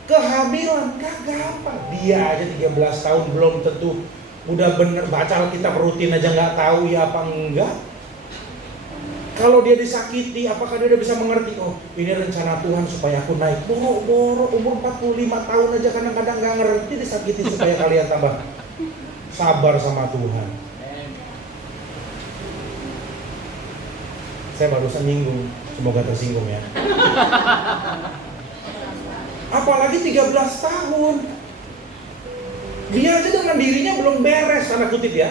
kehamilan, gak gampang. Dia aja 13 tahun belum tentu udah bener baca Alkitab rutin aja nggak tahu ya apa enggak. Kalau dia disakiti, apakah dia udah bisa mengerti? Oh, ini rencana Tuhan supaya aku naik. Boro-boro umur 45 tahun aja kadang-kadang gak ngerti disakiti supaya kalian tambah sabar sama Tuhan. Saya barusan nyinggung, semoga tersinggung ya. Apalagi 13 tahun. Dia aja dengan dirinya belum beres, tanda kutip ya.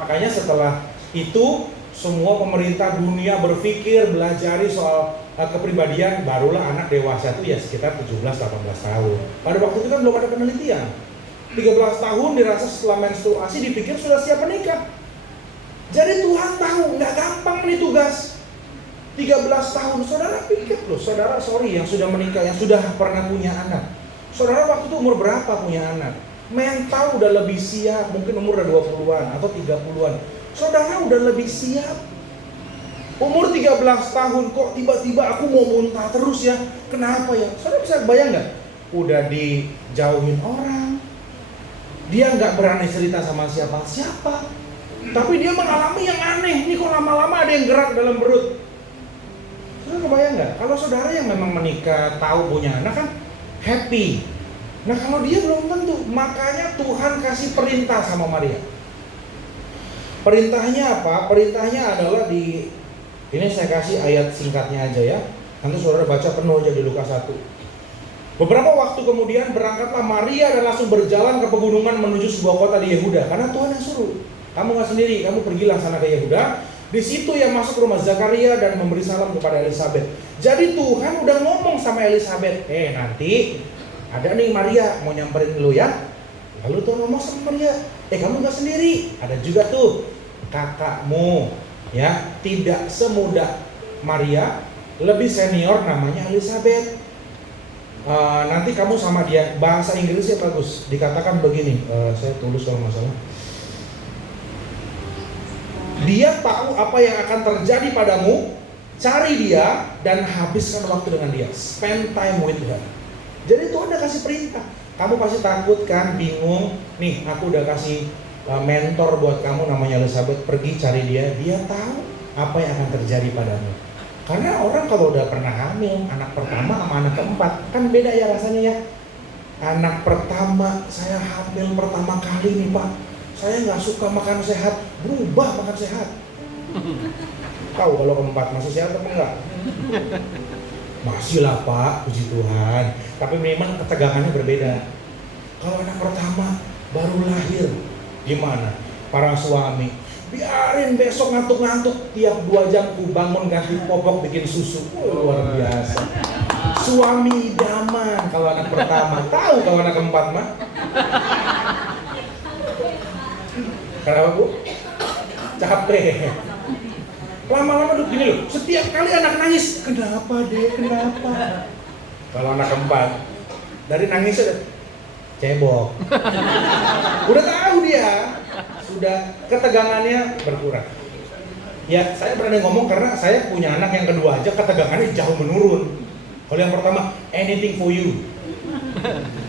Makanya setelah itu semua pemerintah dunia berpikir, belajari soal kepribadian, barulah anak dewasa itu ya sekitar 17-18 tahun. Pada waktu itu kan belum ada penelitian. 13 tahun dirasa setelah menstruasi dipikir sudah siap menikah. Jadi Tuhan tahu, nggak gampang nih tugas. 13 tahun, saudara pikir loh, saudara yang sudah menikah, yang sudah pernah punya anak. Saudara waktu itu umur berapa punya anak? Mental udah lebih siap, mungkin umur udah 20-an atau 30-an. Saudara udah lebih siap. Umur 13 tahun kok tiba-tiba aku mau muntah terus ya. Kenapa ya? Saudara bisa bayang nggak? Udah dijauhin orang. Dia nggak berani cerita sama siapa-siapa. Tapi dia mengalami yang aneh. Ini kok lama-lama ada yang gerak dalam perut. Saudara kebayang nggak? Kalau saudara yang memang menikah, tahu punya anak kan happy. Nah kalau dia belum tentu. Makanya Tuhan kasih perintah sama Maria. Perintahnya apa? Perintahnya adalah ini saya kasih ayat singkatnya aja ya. Nanti saudara baca penuh aja di Lukas 1. Beberapa waktu kemudian berangkatlah Maria dan langsung berjalan ke pegunungan menuju sebuah kota di Yehuda. Karena Tuhan yang suruh. Kamu gak sendiri, kamu pergilah sana ke Yehuda. Di situ ia masuk ke rumah Zakaria dan memberi salam kepada Elisabet. Jadi Tuhan udah ngomong sama Elisabet, nanti ada nih Maria mau nyamperin lu ya. Lalu Tuhan ngomong sama Maria, kamu gak sendiri, ada juga tuh kakakmu ya, tidak semudah Maria, lebih senior namanya Elisabet. Nanti kamu sama dia. Bahasa Inggrisnya bagus, dikatakan begini, saya tulis kalau nggak salah. Dia tahu apa yang akan terjadi padamu, cari dia dan habiskan waktu dengan dia. Spend time with her. Jadi Tuhan udah kasih perintah. Kamu pasti takut kan, bingung. Nih, aku udah kasih mentor buat kamu namanya Elisabet. Pergi cari dia. Dia tahu apa yang akan terjadi padamu. Karena orang kalau udah pernah hamil, anak pertama sama anak keempat, kan beda ya rasanya ya. Anak pertama, saya hamil pertama kali nih Pak, saya nggak suka makan sehat, berubah makan sehat. Tahu kalau keempat masih sehat apa enggak? Masih lah Pak, puji Tuhan. Tapi memang ketegangannya berbeda. Kalau anak pertama baru lahir, gimana? Para suami, biarin besok ngantuk-ngantuk, tiap 2 jam ku bangun ganti popok bikin susu. Luar biasa. Suami idaman kalau anak pertama. Tahu kalau anak keempat mah? Kenapa Bu? Capek. Lama-lama duduk gini loh, setiap kali anak nangis, kenapa deh, kenapa? Kalau anak keempat, dari nangis udah cebok. Udah tahu dia, sudah ketegangannya berkurang. Ya saya berani ngomong karena saya punya anak yang kedua aja ketegangannya jauh menurun. Kalau yang pertama, anything for you.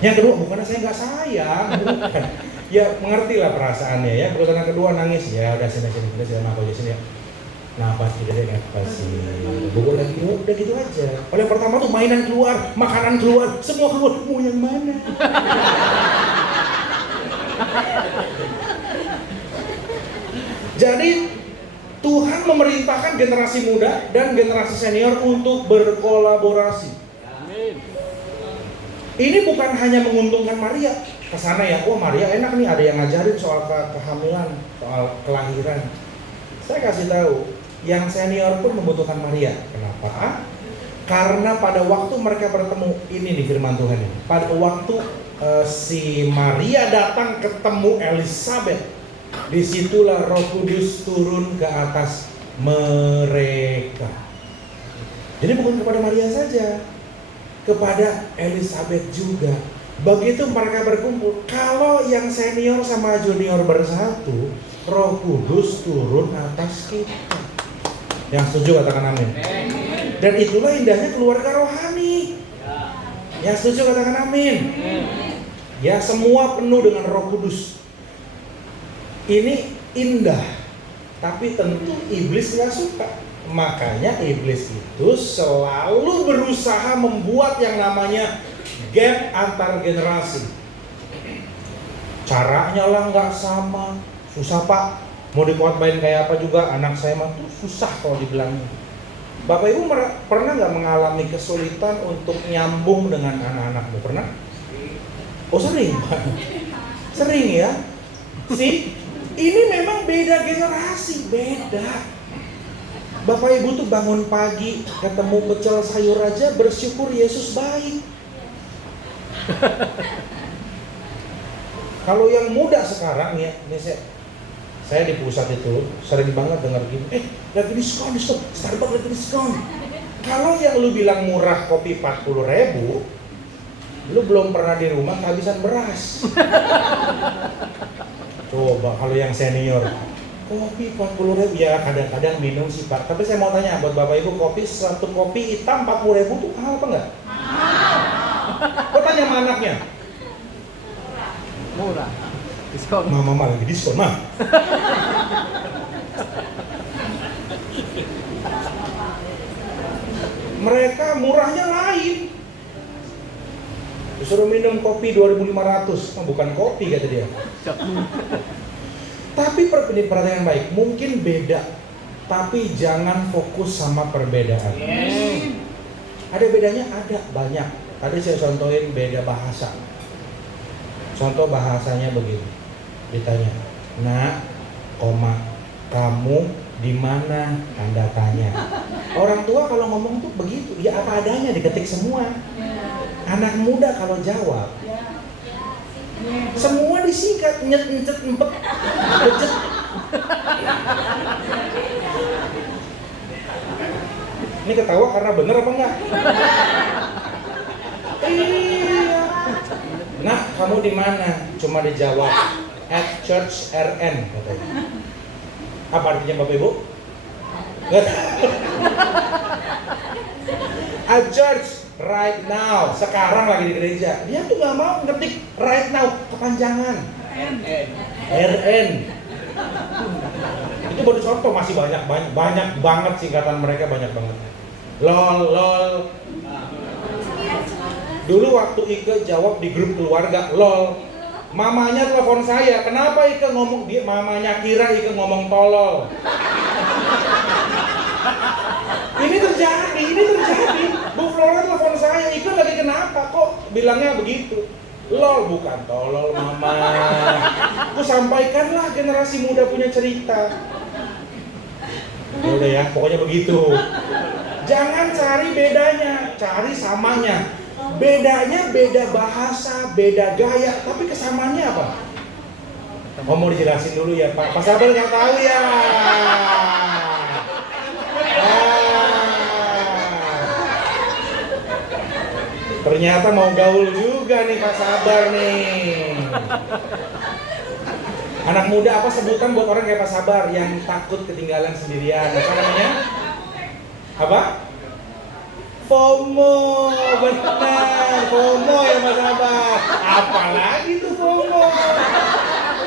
Yang kedua, bukannya saya nggak sayang, bukan. Ya mengerti lah perasaannya ya. Kalau anak kedua nangis, ya udah sini aku aja sini ya. Nafas tidak ada nafas sih. Bobol lagi, udah gitu aja. Kalau yang pertama tuh mainan keluar, makanan keluar, semua keluar. Mau yang mana? Jadi Tuhan memerintahkan generasi muda dan generasi senior untuk berkolaborasi. Amin. Ini bukan hanya menguntungkan Maria. Kesana ya, Maria enak nih, ada yang ngajarin soal kehamilan, soal kelahiran. Saya kasih tahu, yang senior pun membutuhkan Maria. Kenapa? Karena pada waktu mereka bertemu, ini di firman Tuhan ini. Pada waktu si Maria datang ketemu Elisabet, disitulah Roh Kudus turun ke atas mereka. Jadi bukan kepada Maria saja, kepada Elisabet juga. Begitu mereka berkumpul, kalau yang senior sama junior bersatu, Roh Kudus turun atas kita. Yang setuju katakan amin. Dan itulah indahnya keluarga rohani. Yang setuju katakan amin. Ya, semua penuh dengan Roh Kudus. Ini indah, tapi tentu iblis nggak suka. Makanya iblis itu selalu berusaha membuat yang namanya gap antar generasi. Caranya lah nggak sama, susah Pak. Mau dikuatbain kayak apa juga, anak saya mah tuh susah kalau dibilangin. Bapak Ibu pernah nggak mengalami kesulitan untuk nyambung dengan anak-anakmu? Pernah? Oh sering Pak. Sering ya. Sih, ini memang beda generasi, beda. Bapak Ibu tuh bangun pagi, ketemu pecel sayur aja bersyukur Yesus baik. Kalau yang muda sekarang ya, ini saya di pusat itu sering banget dengar gini, lagi diskon, Starbucks lagi diskon. Kalau yang lu bilang murah kopi 40.000, lu belum pernah di rumah kehabisan beras. Coba kalau yang senior, kopi 40.000 ya kadang-kadang minum sih Pak. Tapi saya mau tanya buat Bapak Ibu, satu kopi hitam 40.000 tuh mahal apa enggak? Kok tanya sama anaknya? Murah. Diskon. Mama lagi diskon, Ma. Mereka murahnya lain. Disuruh minum kopi 2.500, bukan kopi kata dia. Tapi perhatian baik, mungkin beda, tapi jangan fokus sama perbedaan. Ada bedanya? Ada, banyak. Tadi saya contohin beda bahasa. Contoh bahasanya begini, ditanya, Nak, kamu di mana? Tanda tanya. Orang tua kalau ngomong tuh begitu, ya apa adanya, diketik semua. Anak muda kalau jawab, semua disingkat, nyet, empet, bejet. Ini ketawa karena bener apa enggak? Iya. Nah, kamu di mana? Cuma dijawab at church RN katanya. Apa artinya Bapak Ibu? Nggak tahu. At church right now. Sekarang lagi di gereja. Dia tuh nggak mau ngetik right now, kepanjangan. RN. Itu baru contoh, masih banyak banget singkatan mereka, banyak banget. LOL. Dulu waktu Ike jawab di grup keluarga, LOL, mamanya telepon saya, kenapa Ike ngomong, mamanya kira Ike ngomong tolol. Ini terjadi. Bu Flora telepon saya, Ike lagi kenapa kok bilangnya begitu? LOL, bukan tolol mama. Aku sampaikanlah generasi muda punya cerita. Udah ya, pokoknya begitu. Jangan cari bedanya, cari samanya. Bedanya beda bahasa, beda gaya, tapi kesamaannya apa? Mau dijelasin dulu ya Pak. Pak Sabar nggak tahu ya. Ternyata mau gaul juga nih Pak Sabar nih. Anak muda apa sebutan buat orang kayak Pak Sabar yang takut ketinggalan sendirian? Apa namanya? Apa? FOMO, benar, FOMO ya Mas Sabar. Apalagi tuh FOMO.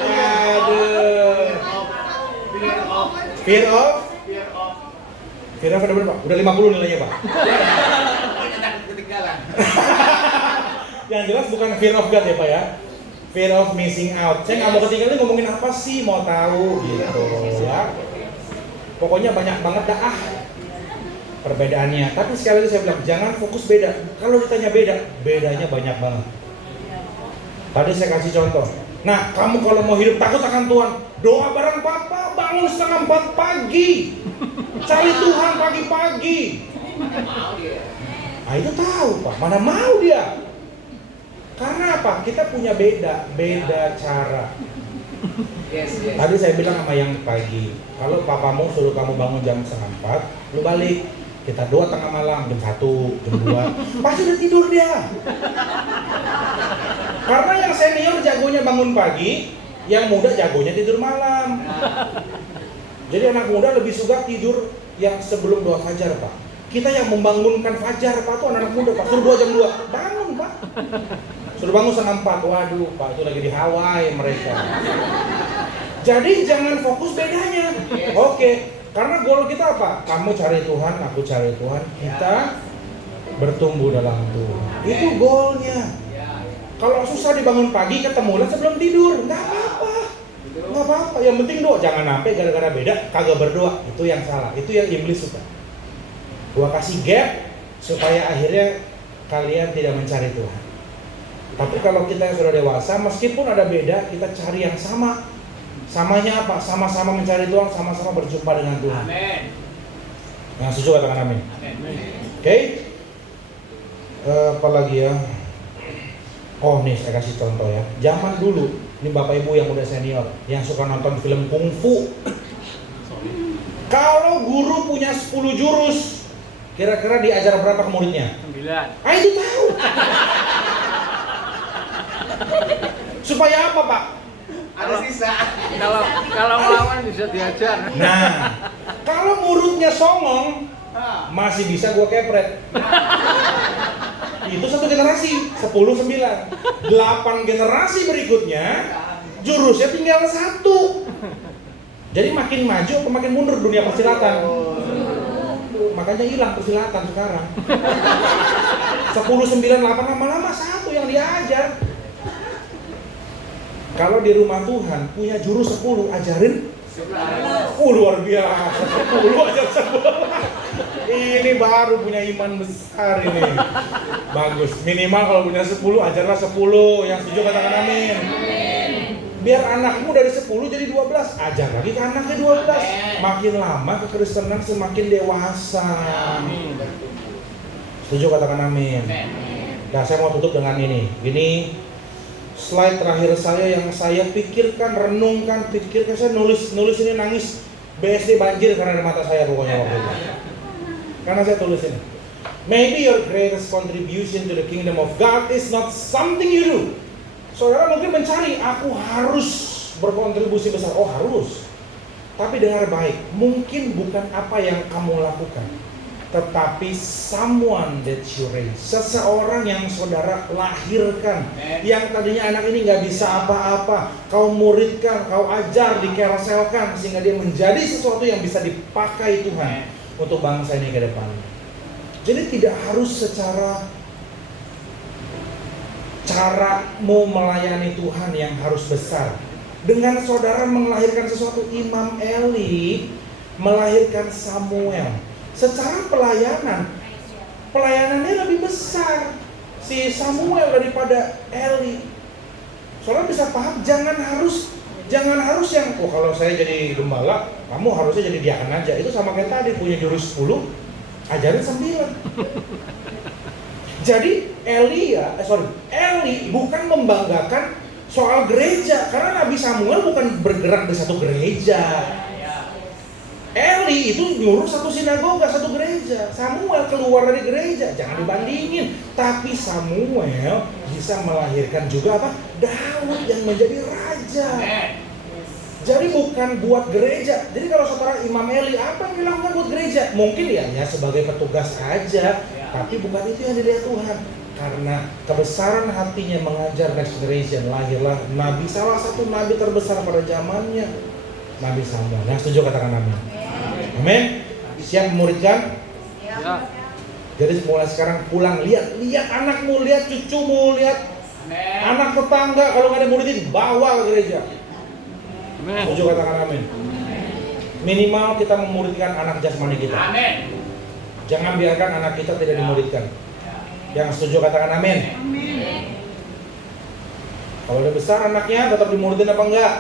Aduh. Fear of ada berapa? Udah 50 nilainya Pak. Yang jelas bukan fear of God ya Pak ya. Fear of missing out. Saya nggak mau ketinggalan, ngomongin apa sih, mau tahu gitu ya. Pokoknya banyak banget dah perbedaannya. Tapi sekali lagi saya bilang, jangan fokus beda. Kalau ditanya bedanya banyak banget. Tadi saya kasih contoh. Nah, kamu kalau mau hidup takut akan Tuhan, doa bareng Papa, bangun 3:30 pagi. Cari Tuhan pagi-pagi. Nah, itu tahu Pak, mana mau dia. Karena apa? Kita punya beda cara. Tadi saya bilang sama yang pagi, kalau papamu suruh kamu bangun jam 3:30, lu balik. Kita doa tengah malam, jam 1, jam 2, pasti udah tidur dia. Karena yang senior jagonya bangun pagi, yang muda jagonya tidur malam. Jadi anak muda lebih suka tidur yang sebelum doa fajar Pak. Kita yang membangunkan fajar Pak tuh anak muda Pak, suruh doa jam 2, bangun Pak. Suruh bangun 3:30, waduh Pak itu lagi di Hawaii mereka. Jadi jangan fokus bedanya. Oke, Karena goal kita apa? Kamu cari Tuhan, aku cari Tuhan, kita bertumbuh dalam Tuhan. Itu goalnya. Kalau susah dibangun pagi, ketemulah sebelum tidur, nggak apa-apa. Nggak apa-apa, yang penting doa. Jangan sampai gara-gara beda, kagak berdoa. Itu yang salah, itu yang iblis suka. Gua kasih gap, supaya akhirnya kalian tidak mencari Tuhan. Tapi kalau kita yang sudah dewasa, meskipun ada beda, kita cari yang sama. Samanya apa? Sama-sama mencari Tuhan, sama-sama berjumpa dengan Tuhan. Amin. Yang setuju katakan amin. Oke. Apalagi ya? Oh nih saya kasih contoh ya. Zaman dulu, ini bapak ibu yang udah senior, yang suka nonton film kungfu. Kalau guru punya 10 jurus, kira-kira diajar berapa ke muridnya? 9. Itu tahu. Supaya apa Pak? Ada sisa. Kalau melawan bisa diajar. Nah, kalau muridnya songong, masih bisa gua kepret. Itu satu generasi, 10-9. 8 generasi berikutnya, jurusnya tinggal 1. Jadi makin maju atau makin mundur dunia persilatan? Makanya hilang persilatan sekarang. 10-9-8 lama-lama 1 yang diajar. Kalau di rumah Tuhan punya jurus 10, ajarin 11. Luar biasa, 10 ajar 11. Ini baru punya iman besar ini. Bagus, minimal kalau punya 10, ajarlah 10. Yang setuju katakan amin. Biar anakmu dari 10 jadi 12, ajar lagi ke anaknya 12. Makin lama kekristenan semakin dewasa. Setuju katakan amin. Nah saya mau tutup dengan ini. Ini slide terakhir saya yang saya pikirkan, renungkan, saya nulis ini nangis. BSD banjir karena di mata saya pokoknya waktu itu. Karena saya tulis ini. Maybe your greatest contribution to the kingdom of God is not something you do. Saudara mungkin mencari, aku harus berkontribusi besar. Oh harus. Tapi dengar baik, mungkin bukan apa yang kamu lakukan, tetapi someone that you raise, seseorang yang saudara lahirkan, yang tadinya anak ini nggak bisa apa-apa, kau muridkan, kau ajar, dikeraselkan sehingga dia menjadi sesuatu yang bisa dipakai Tuhan untuk bangsa ini ke depan. Jadi tidak harus secara mau melayani Tuhan yang harus besar. Dengan saudara melahirkan sesuatu, Imam Eli melahirkan Samuel. Secara pelayanannya lebih besar si Samuel daripada Eli. Saudara bisa paham, jangan harus yang kalau saya jadi gembala, kamu harusnya jadi diaken aja. Itu sama kayak tadi punya jurus 10, ajarin 9. Jadi Eli bukan membanggakan soal gereja, karena Nabi Samuel bukan bergerak di satu gereja. Eli itu nyuruh satu sinagoga, satu gereja. Samuel keluar dari gereja, jangan dibandingin. Tapi Samuel bisa melahirkan juga apa? Daud yang menjadi raja. Jadi bukan buat gereja. Jadi kalau saudara Imam Eli apa yang dilakukan buat gereja? Mungkin ya sebagai petugas aja. Tapi bukan itu yang dilihat Tuhan. Karena kebesaran hatinya mengajar next generation, lahirlah nabi, salah satu nabi terbesar pada zamannya, Nabi Samuel. Yang setuju katakan amin. Amin. Siap memuridkan? Ya. Jadi mulai sekarang pulang, lihat anakmu, lihat cucumu, lihat anak tetangga, kalau nggak ada muridin, bawa ke gereja. Amin. Setuju katakan amin. Minimal kita memuridkan anak jasmani kita. Amin. Jangan biarkan anak kita tidak dimuridkan. Yang setuju katakan amin. Kalau udah besar anaknya tetap dimuridin apa enggak?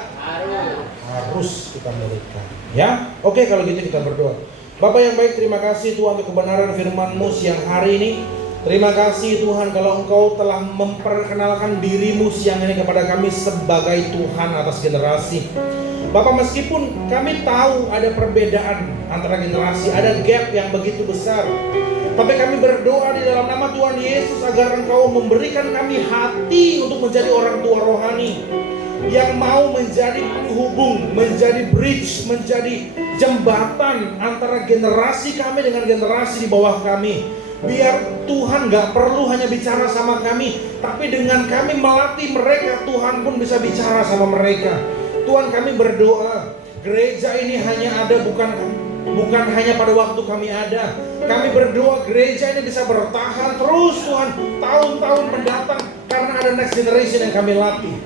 Harus kita muridkan. Ya, oke kalau gitu kita berdoa. Bapak yang baik, terima kasih Tuhan untuk kebenaran firman-Mu siang hari ini. Terima kasih Tuhan kalau Engkau telah memperkenalkan diri-Mu siang ini kepada kami sebagai Tuhan atas generasi. Bapak, meskipun kami tahu ada perbedaan antara generasi, ada gap yang begitu besar, tapi kami berdoa di dalam nama Tuhan Yesus agar Engkau memberikan kami hati untuk menjadi orang tua rohani yang mau menjadi penghubung, menjadi bridge, menjadi jembatan antara generasi kami dengan generasi di bawah kami. Biar Tuhan gak perlu hanya bicara sama kami, tapi dengan kami melatih mereka, Tuhan pun bisa bicara sama mereka. Tuhan, kami berdoa gereja ini hanya ada bukan Bukan hanya pada waktu kami ada. Kami berdoa gereja ini bisa bertahan terus Tuhan tahun-tahun mendatang, karena ada next generation yang kami latih.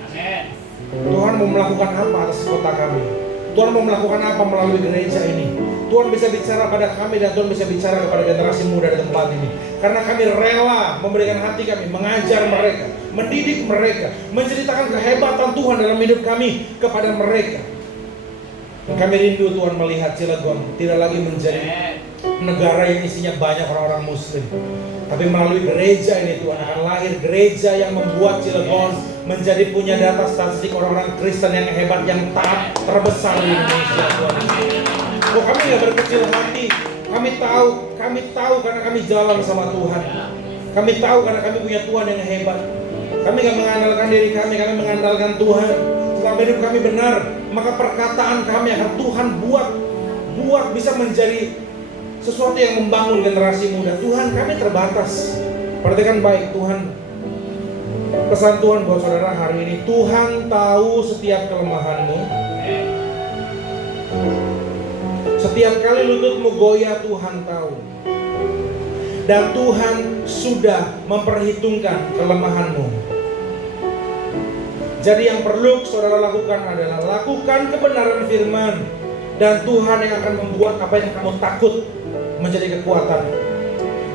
Tuhan mau melakukan apa atas kota kami? Tuhan mau melakukan apa melalui gereja ini? Tuhan bisa bicara pada kami dan Tuhan bisa bicara kepada generasi muda di tempat ini. Karena kami rela memberikan hati kami, mengajar mereka, mendidik mereka, menceritakan kehebatan Tuhan dalam hidup kami kepada mereka. Dan kami rindu Tuhan melihat Cilegon tidak lagi menjadi negara yang isinya banyak orang-orang muslim, tapi melalui gereja ini Tuhan akan lahir gereja yang membuat Cilegon menjadi punya data statistik orang-orang Kristen yang hebat, yang taat terbesar di Indonesia Tuhan. Oh, kami gak berkecil hati. Kami tahu karena kami jalan sama Tuhan. Kami tahu karena kami punya Tuhan yang hebat. Kami gak mengandalkan diri kami mengandalkan Tuhan. Selama hidup kami benar, maka perkataan kami akan Tuhan buat bisa menjadi sesuatu yang membangun generasi muda. Tuhan, kami terbatas. Perhatikan baik Tuhan. Pesan Tuhan buat saudara hari ini, Tuhan tahu setiap kelemahanmu. Setiap kali lututmu goyah, Tuhan tahu. Dan Tuhan sudah memperhitungkan kelemahanmu. Jadi yang perlu saudara lakukan adalah lakukan kebenaran firman, dan Tuhan yang akan membuat apa yang kamu takut menjadi kekuatan.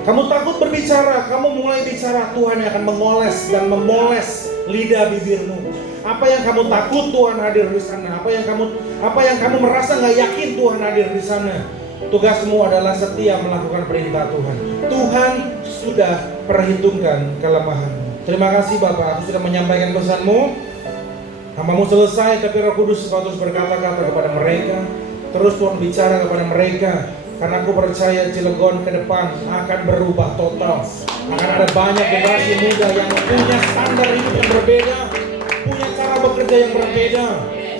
Kamu takut berbicara, kamu mulai bicara, Tuhan yang akan mengoles dan memoles lidah bibirmu. Apa yang kamu takut, Tuhan hadir di sana. Apa yang kamu merasa nggak yakin, Tuhan hadir di sana. Tugasmu adalah setia melakukan perintah Tuhan. Tuhan sudah perhitungkan kelemahanmu. Terima kasih Bapak, aku sudah menyampaikan pesanmu. Hambamu selesai, tapi Roh Kudus terus berkata-kata kepada mereka. Terus Tuhan bicara kepada mereka. Karena aku percaya Cilegon ke depan akan berubah total. Akan ada banyak generasi muda yang punya standar hidup yang berbeda, punya cara bekerja yang berbeda,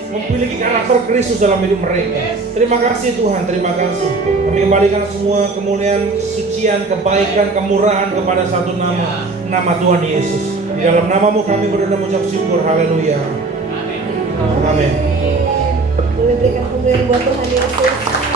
memiliki karakter Kristus dalam hidup mereka. Terima kasih Tuhan, terima kasih. Kami kembalikan semua kemuliaan, kesucian, kebaikan, kemurahan kepada satu nama Tuhan Yesus. Di dalam namamu kami berdoa mengucap syukur. Haleluya. Amin. Boleh berikan kemuliaan buat Tuhan Yesus.